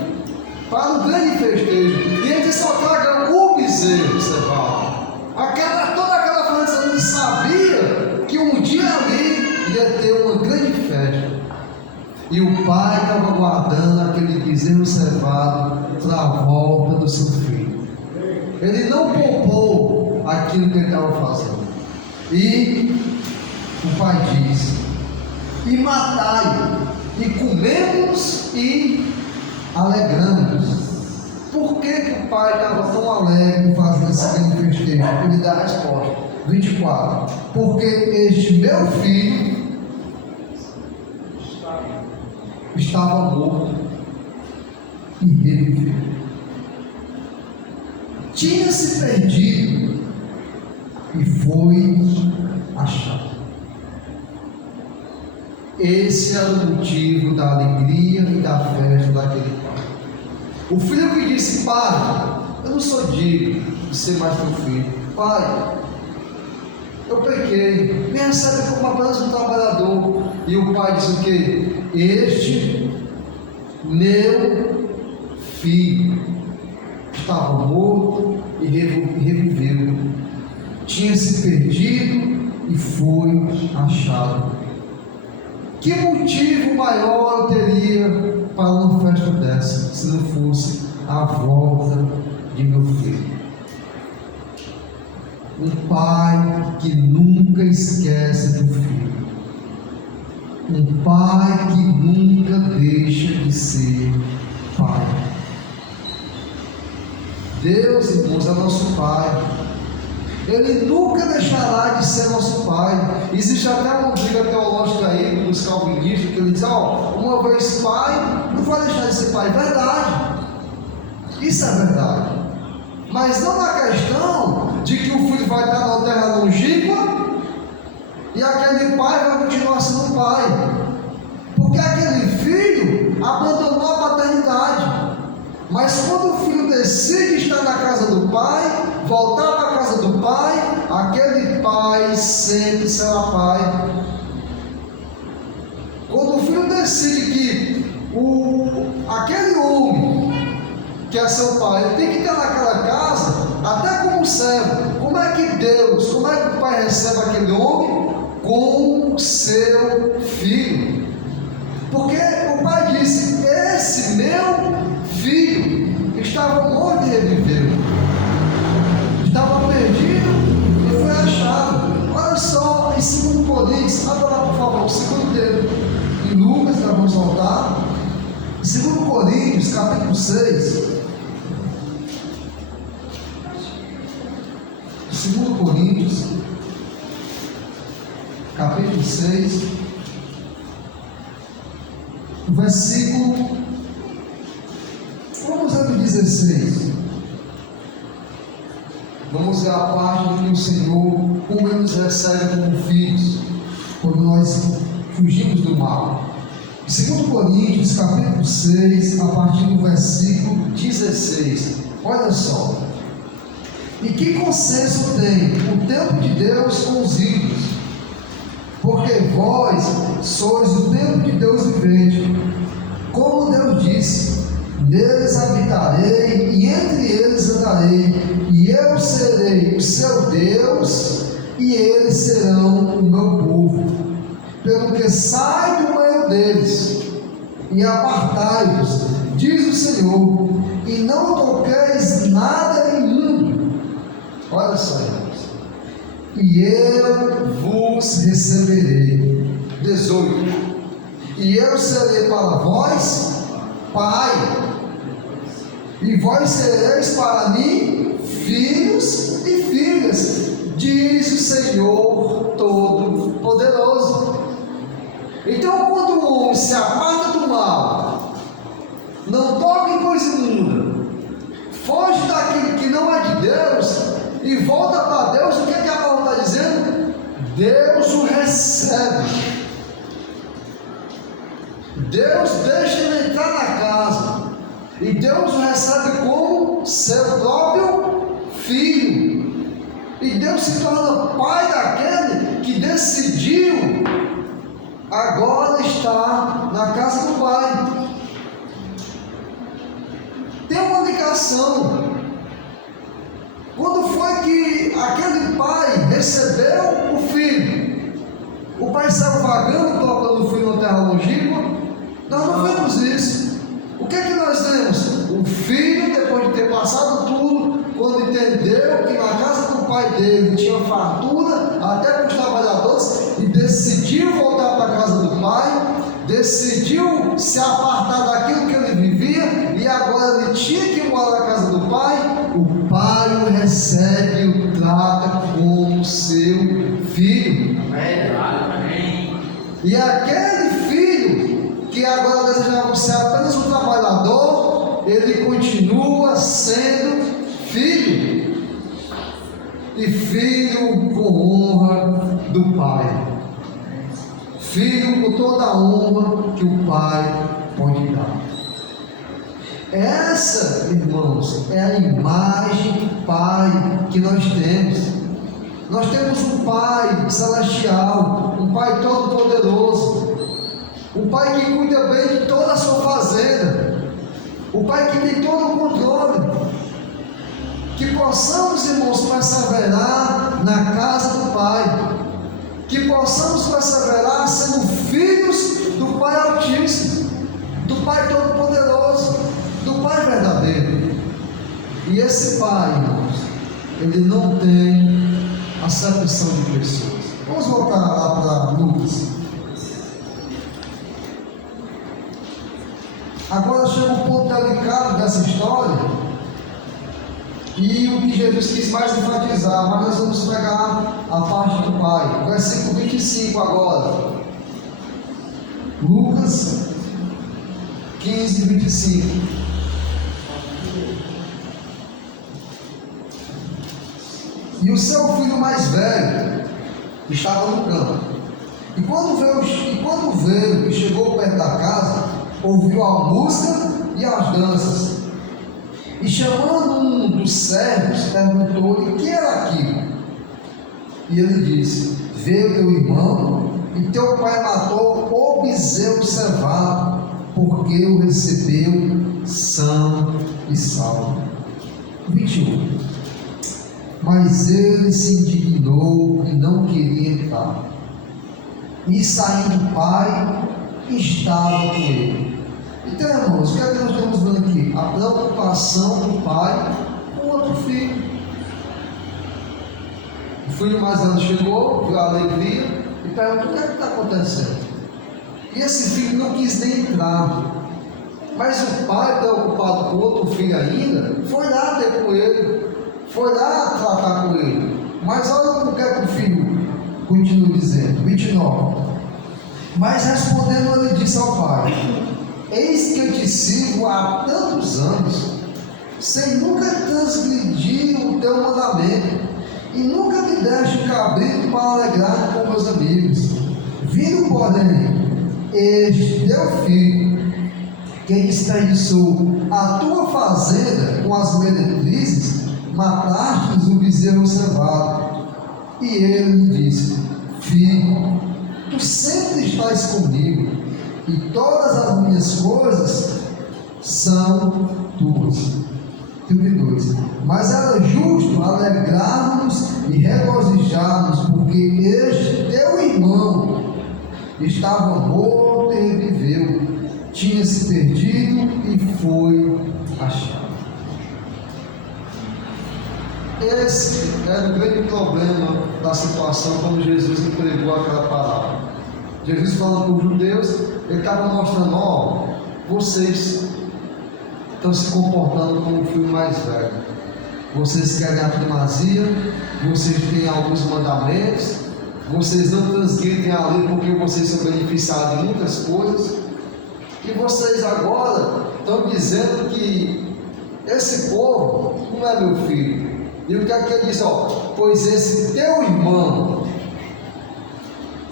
para um grande festejo. E ele só traga o bezerro cevado. Toda aquela fazenda sabia que um dia ali ia ter uma grande festa. E o pai estava guardando aquele bezerro cevado para a volta do seu filho. Ele não poupou aquilo que ele estava fazendo. E o pai diz: e matai, e comemos e alegramos. Por que o pai estava tão alegre fazendo esse grande festejo? Ele dá a resposta. 24. Porque este meu filho estava morto e reviveu. Tinha se perdido e foi achado. Esse era o motivo da alegria e da festa daquele pai. O filho que disse: pai, eu não sou digno de ser mais teu filho. Pai, eu pequei, me recebe como apenas um trabalhador. E o pai diz o quê? Este meu filho estava morto e reviveu. Tinha se perdido e foi achado. Que motivo maior eu teria para uma festa dessa, se não fosse a volta de meu filho? Um pai que nunca esquece do filho. Um pai que nunca deixa de ser pai. Deus, irmãos, é nosso pai. Ele nunca deixará de ser nosso pai. Existe até uma briga teológica aí dos calvinistas, que ele diz: uma vez pai, não vai deixar de ser pai. Verdade, isso é verdade, mas não na questão de que o filho vai estar na terra longínqua e aquele pai vai continuar sendo pai, porque aquele filho abandonou a paternidade. Mas quando o filho decide estar na casa do pai, voltar para a casa do pai, aquele pai sempre será pai. Quando o filho decide que aquele homem que é seu pai, ele tem que estar naquela casa, até como servo. Como é que o pai recebe aquele homem? Com seu filho. Porque o pai disse: esse meu filho estava morto e reviveu, estava perdido e foi achado. Olha só, em 2 Coríntios, agora por favor, o segundo dedo, em Lucas, nós vamos voltar, 2 Coríntios, capítulo 6, 2 Coríntios, capítulo 6, versículo, vamos ver o 16. Vamos ver a parte do que o Senhor, como Ele nos recebe como filhos, quando nós fugimos do mal. 2 Coríntios, capítulo 6, a partir do versículo 16. Olha só. E que consenso tem o templo de Deus com os ídolos? Porque vós sois o templo de Deus vivente. Como Deus disse: neles habitarei e entre eles andarei, e eu serei o seu Deus e eles serão o meu povo. Pelo que sai do meio deles e apartai-vos, diz o Senhor, e não toqueis nada imundo. Olha só, irmãos. E eu vos receberei. 18. E eu serei para vós pai, e vós sereis para mim filhos e filhas, diz o Senhor Todo-Poderoso. Então, quando o homem se aparta do mal, não toca em coisa imunda, foge daquilo que não é de Deus e volta para Deus, o que a palavra está dizendo? Deus o recebe. Deus deixa ele entrar na casa e Deus o recebe como seu próprio filho. E Deus se torna pai daquele que decidiu agora estar na casa do pai. Tem uma ligação. Quando foi que aquele pai recebeu o filho? O pai saiu vagando, colocando o filho na terra longínqua? Nós não vemos isso. O que é que nós vemos? O filho, depois de ter passado tudo, quando entendeu que na casa do pai dele tinha fartura, até para os trabalhadores, e decidiu voltar para a casa do pai, decidiu se apartar daquilo que ele vivia, e agora ele tinha que morar na casa do pai. O pai o recebe e o trata como seu filho. E aquele filho que agora desejava ser apenas um trabalhador, ele continua sendo filho, e filho com honra do pai, filho com toda a honra que o pai pode dar. Essa, irmãos, é a imagem do pai que nós temos. Nós temos um pai celestial, um pai todo poderoso, um pai que cuida bem de toda a sua fazenda, um pai que tem todo o controle. Que possamos, irmãos, perseverar na casa do pai, que possamos perseverar sendo filhos do Pai Altíssimo, do Pai Todo-Poderoso, do Pai verdadeiro. E esse Pai, irmãos, ele não tem acepção de pessoas. Vamos voltar lá para Lucas. Agora chega um ponto delicado dessa história, e o que Jesus quis mais enfatizar, mas nós vamos pegar a parte do Pai. Versículo 25 agora. Lucas 15, 25. E o seu filho mais velho estava no campo. E quando veio e chegou perto da casa, ouviu a música e as danças. E chamando um dos servos, perguntou-lhe o que era aquilo. E ele disse: veio teu irmão, e teu pai matou o bezerro cevado, porque o recebeu são e salvo. 21. Mas ele se indignou e não queria entrar. E saindo o pai, estava com ele. Então, irmãos, o que é que nós estamos vendo aqui? A preocupação do pai com o outro filho. O filho mais velho chegou, viu a alegria e perguntou: o que é que está acontecendo? E esse filho não quis nem entrar. Mas o pai, preocupado com o outro filho ainda, foi lá ter com ele, foi lá tratar com ele. Mas olha o que é que o filho continua dizendo. 29. Mas respondendo, ele disse ao pai: eis que eu te sirvo há tantos anos, sem nunca transgredir o teu mandamento, e nunca me deste um cabrito para alegrar com meus amigos. Vindo, porém, este teu filho, que desperdiçou a tua fazenda com as meretrizes, mataste o bezerro cevado. E ele lhe disse: filho, tu sempre estás comigo, e todas as minhas coisas são tuas. 32. Mas era justo alegrarmos e regozijarmos, porque este teu irmão estava morto e reviveu, tinha se perdido e foi achado. Esse era o grande problema da situação quando Jesus entregou aquela palavra. Jesus falando com os judeus, ele estava mostrando: ó, vocês estão se comportando como o filho mais velho. Vocês querem a primazia, vocês têm alguns mandamentos, vocês não transgridem a lei porque vocês são beneficiados de muitas coisas. E vocês agora estão dizendo que esse povo não é meu filho. E o que é que ele diz? Ó, pois esse teu irmão,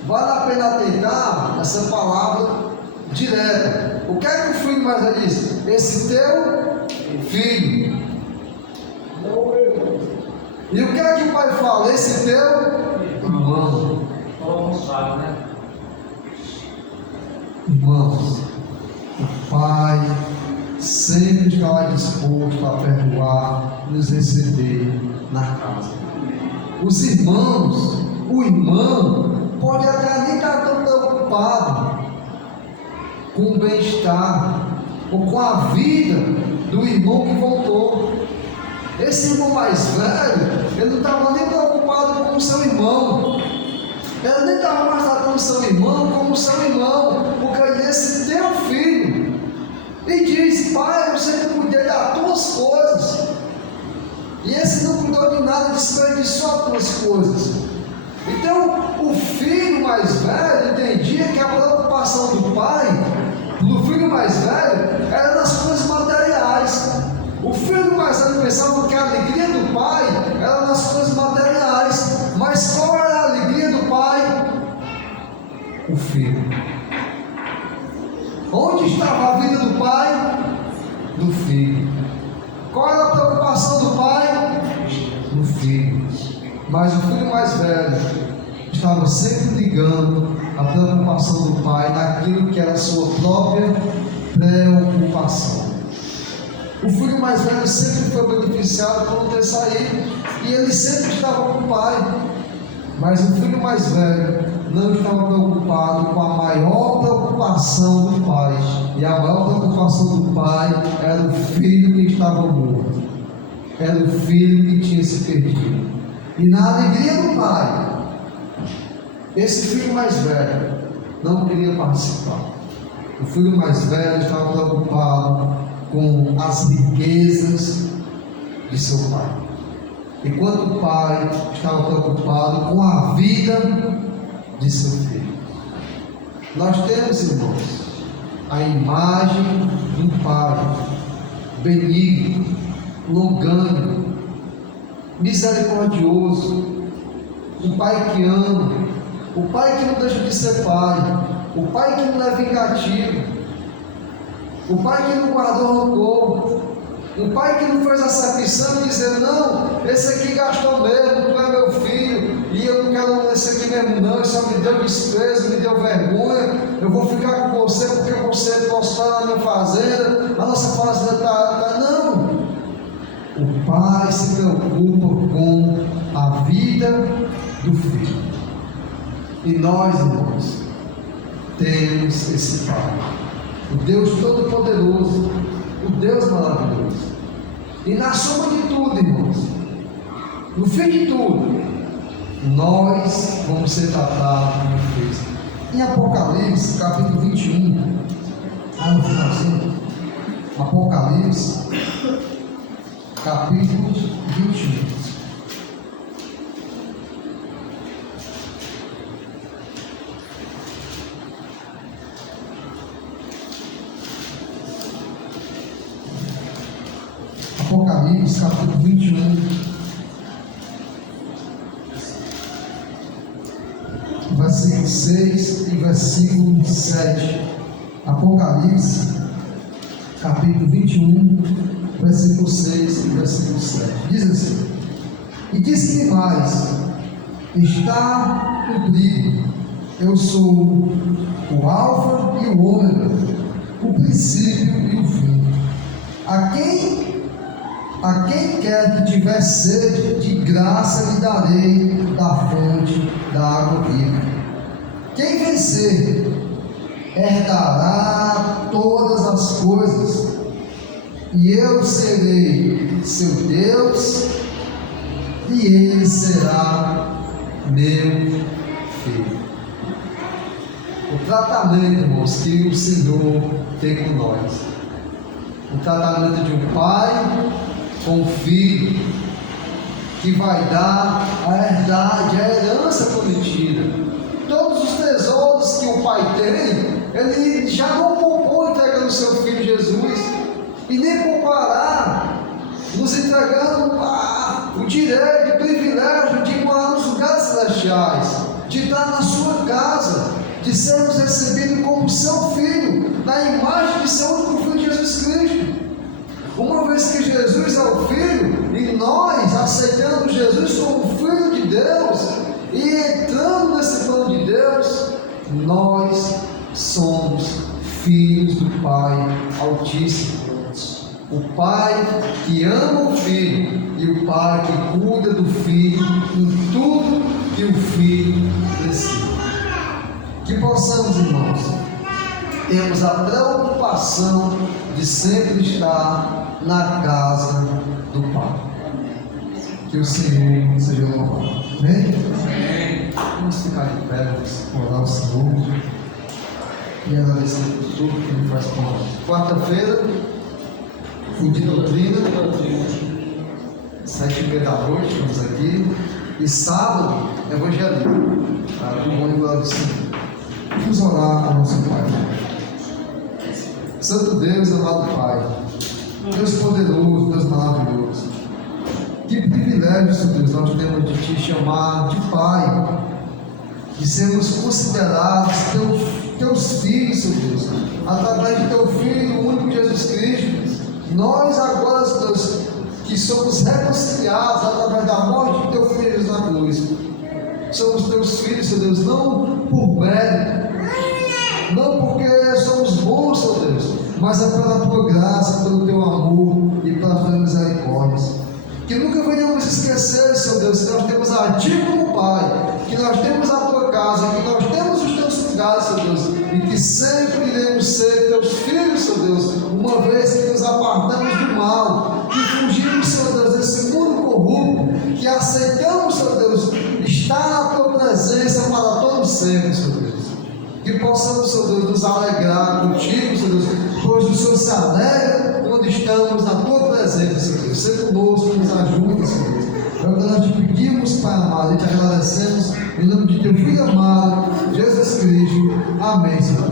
vale a pena atentar essa palavra direta. O que é que o filho mais velho diz? Esse teu filho. E o que é que o pai fala? Esse teu irmão. Irmãos, o pai sempre estará disposto a perdoar, nos receber na casa. Os irmãos, o irmão pode até nem estar tão preocupado com o bem-estar ou com a vida do irmão que voltou. Esse irmão mais velho, ele não estava nem preocupado com o seu irmão. Ele nem estava mais tratando o seu irmão como o seu irmão, porque ele disse: teu filho. E diz: pai, eu sempre cuidei das tuas coisas. E esse não cuidou de nada, desperdiçou as tuas coisas. Então, o filho mais velho entendia que a preocupação do pai, do filho mais velho, era nas coisas materiais. O filho mais velho pensava que a alegria do pai era nas coisas materiais. Mas qual era a alegria do pai? O filho. Onde estava a vida do pai? Do filho. Qual era a preocupação do pai? Do filho. Mas o filho mais velho estava sempre ligando a preocupação do pai naquilo que era a sua própria preocupação. O filho mais velho sempre foi beneficiado por não ter saído, e ele sempre estava com o pai. Mas o filho mais velho não estava preocupado com a maior preocupação do pai. E a maior preocupação do pai era o filho que estava morto. Era o filho que tinha se perdido. E na alegria do pai, esse filho mais velho não queria participar. O filho mais velho estava preocupado com as riquezas de seu pai, enquanto o pai estava preocupado com a vida de seu filho. Nós temos, irmãos, a imagem de um pai benigno, longânimo, misericordioso, um Pai que ama, o Pai que não deixa de ser Pai, o Pai que não é vingativo, o Pai que não guardou rancor, o Pai que não fez acepção e dizer, não, esse aqui gastou mesmo, tu é meu filho, e eu não quero esse aqui mesmo não, ele só me deu desprezo, me deu vergonha, eu vou ficar com você porque você prospera na minha fazenda, a nossa fazenda está... Não! O Pai se preocupa com a vida do filho. E nós, irmãos, temos esse Pai, o Deus Todo-Poderoso, o Deus maravilhoso. E na soma de tudo, irmãos, no fim de tudo, nós vamos ser tratados como filhos. Em Apocalipse, capítulo 21, no finalzinho, Apocalipse, capítulo 21. Apocalipse, capítulo 21, versículo 6 e versículo 7. Apocalipse, capítulo 21, versículo 6 e versículo 7. Diz assim: e disse-me mais: está cumprido, eu sou o Alfa e o Ômega, o princípio e o fim. A quem quer que tiver sede, de graça lhe darei da fonte da água viva. Quem vencer, herdará todas as coisas, e eu serei seu Deus, e ele será meu filho. O tratamento, irmãos, que o Senhor tem com nós, o tratamento de um pai com o filho, que vai dar a herdade, a herança prometida. Todos os tesouros que o pai tem, ele já não poupou entregando o seu filho Jesus, e nem poupará nos entregando o direito, o privilégio de morar nos lugares celestiais, de estar na sua casa, de sermos recebidos como seu filho, na imagem de seu único filho Jesus Cristo. Uma vez que Jesus é o Filho, e nós aceitando Jesus como Filho de Deus, e entrando nesse plano de Deus, nós somos filhos do Pai Altíssimo. O Pai que ama o Filho, e o Pai que cuida do Filho em tudo que o Filho precisa. Que possamos, irmãos, termos a preocupação de sempre estar na casa do Pai. Que o Senhor seja louvado. Amém? Vamos ficar de pé, vamos orar ao Senhor e agradecer por tudo que Ele faz por nós. Quarta-feira, fui de doutrina, 7h30 da noite, estamos aqui. E sábado, evangelismo. Para o bom e glória do Senhor. Vamos orar ao nosso Pai. Santo Deus, amado Pai, Deus poderoso, Deus maravilhoso, que privilégio, Senhor Deus, nós temos de Te chamar de Pai, de sermos considerados Teus filhos, Senhor Deus, através de Teu Filho, o único Jesus Cristo. Nós agora, Senhor Deus, que somos reconciliados através da morte de Teu Filho Jesus na cruz, somos Teus filhos, Senhor Deus, não por mérito, não porque somos bons, Senhor Deus, mas é pela Tua graça, pelo Teu amor e pelas Tuas misericórdias. Que nunca venhamos esquecer, Senhor Deus, que nós temos a Ti como Pai, que nós temos a Tua casa, que nós temos os Teus lugares, Senhor Deus, e que sempre iremos ser Teus filhos, Senhor Deus, uma vez que nos apartamos do mal, que fugimos, Senhor Deus, desse mundo corrupto, que aceitamos, Senhor Deus, estar na Tua presença para todo sempre, Senhor Deus. Que possamos, Senhor Deus, nos alegrar contigo, Senhor Deus, pois o Senhor se alegra quando estamos na Tua presença, Senhor Deus. Seja conosco, nos ajude, Senhor Deus. É o que nós te pedimos, Pai amado, e te agradecemos em nome de Teu Filho amado, Jesus Cristo. Amém, Senhor.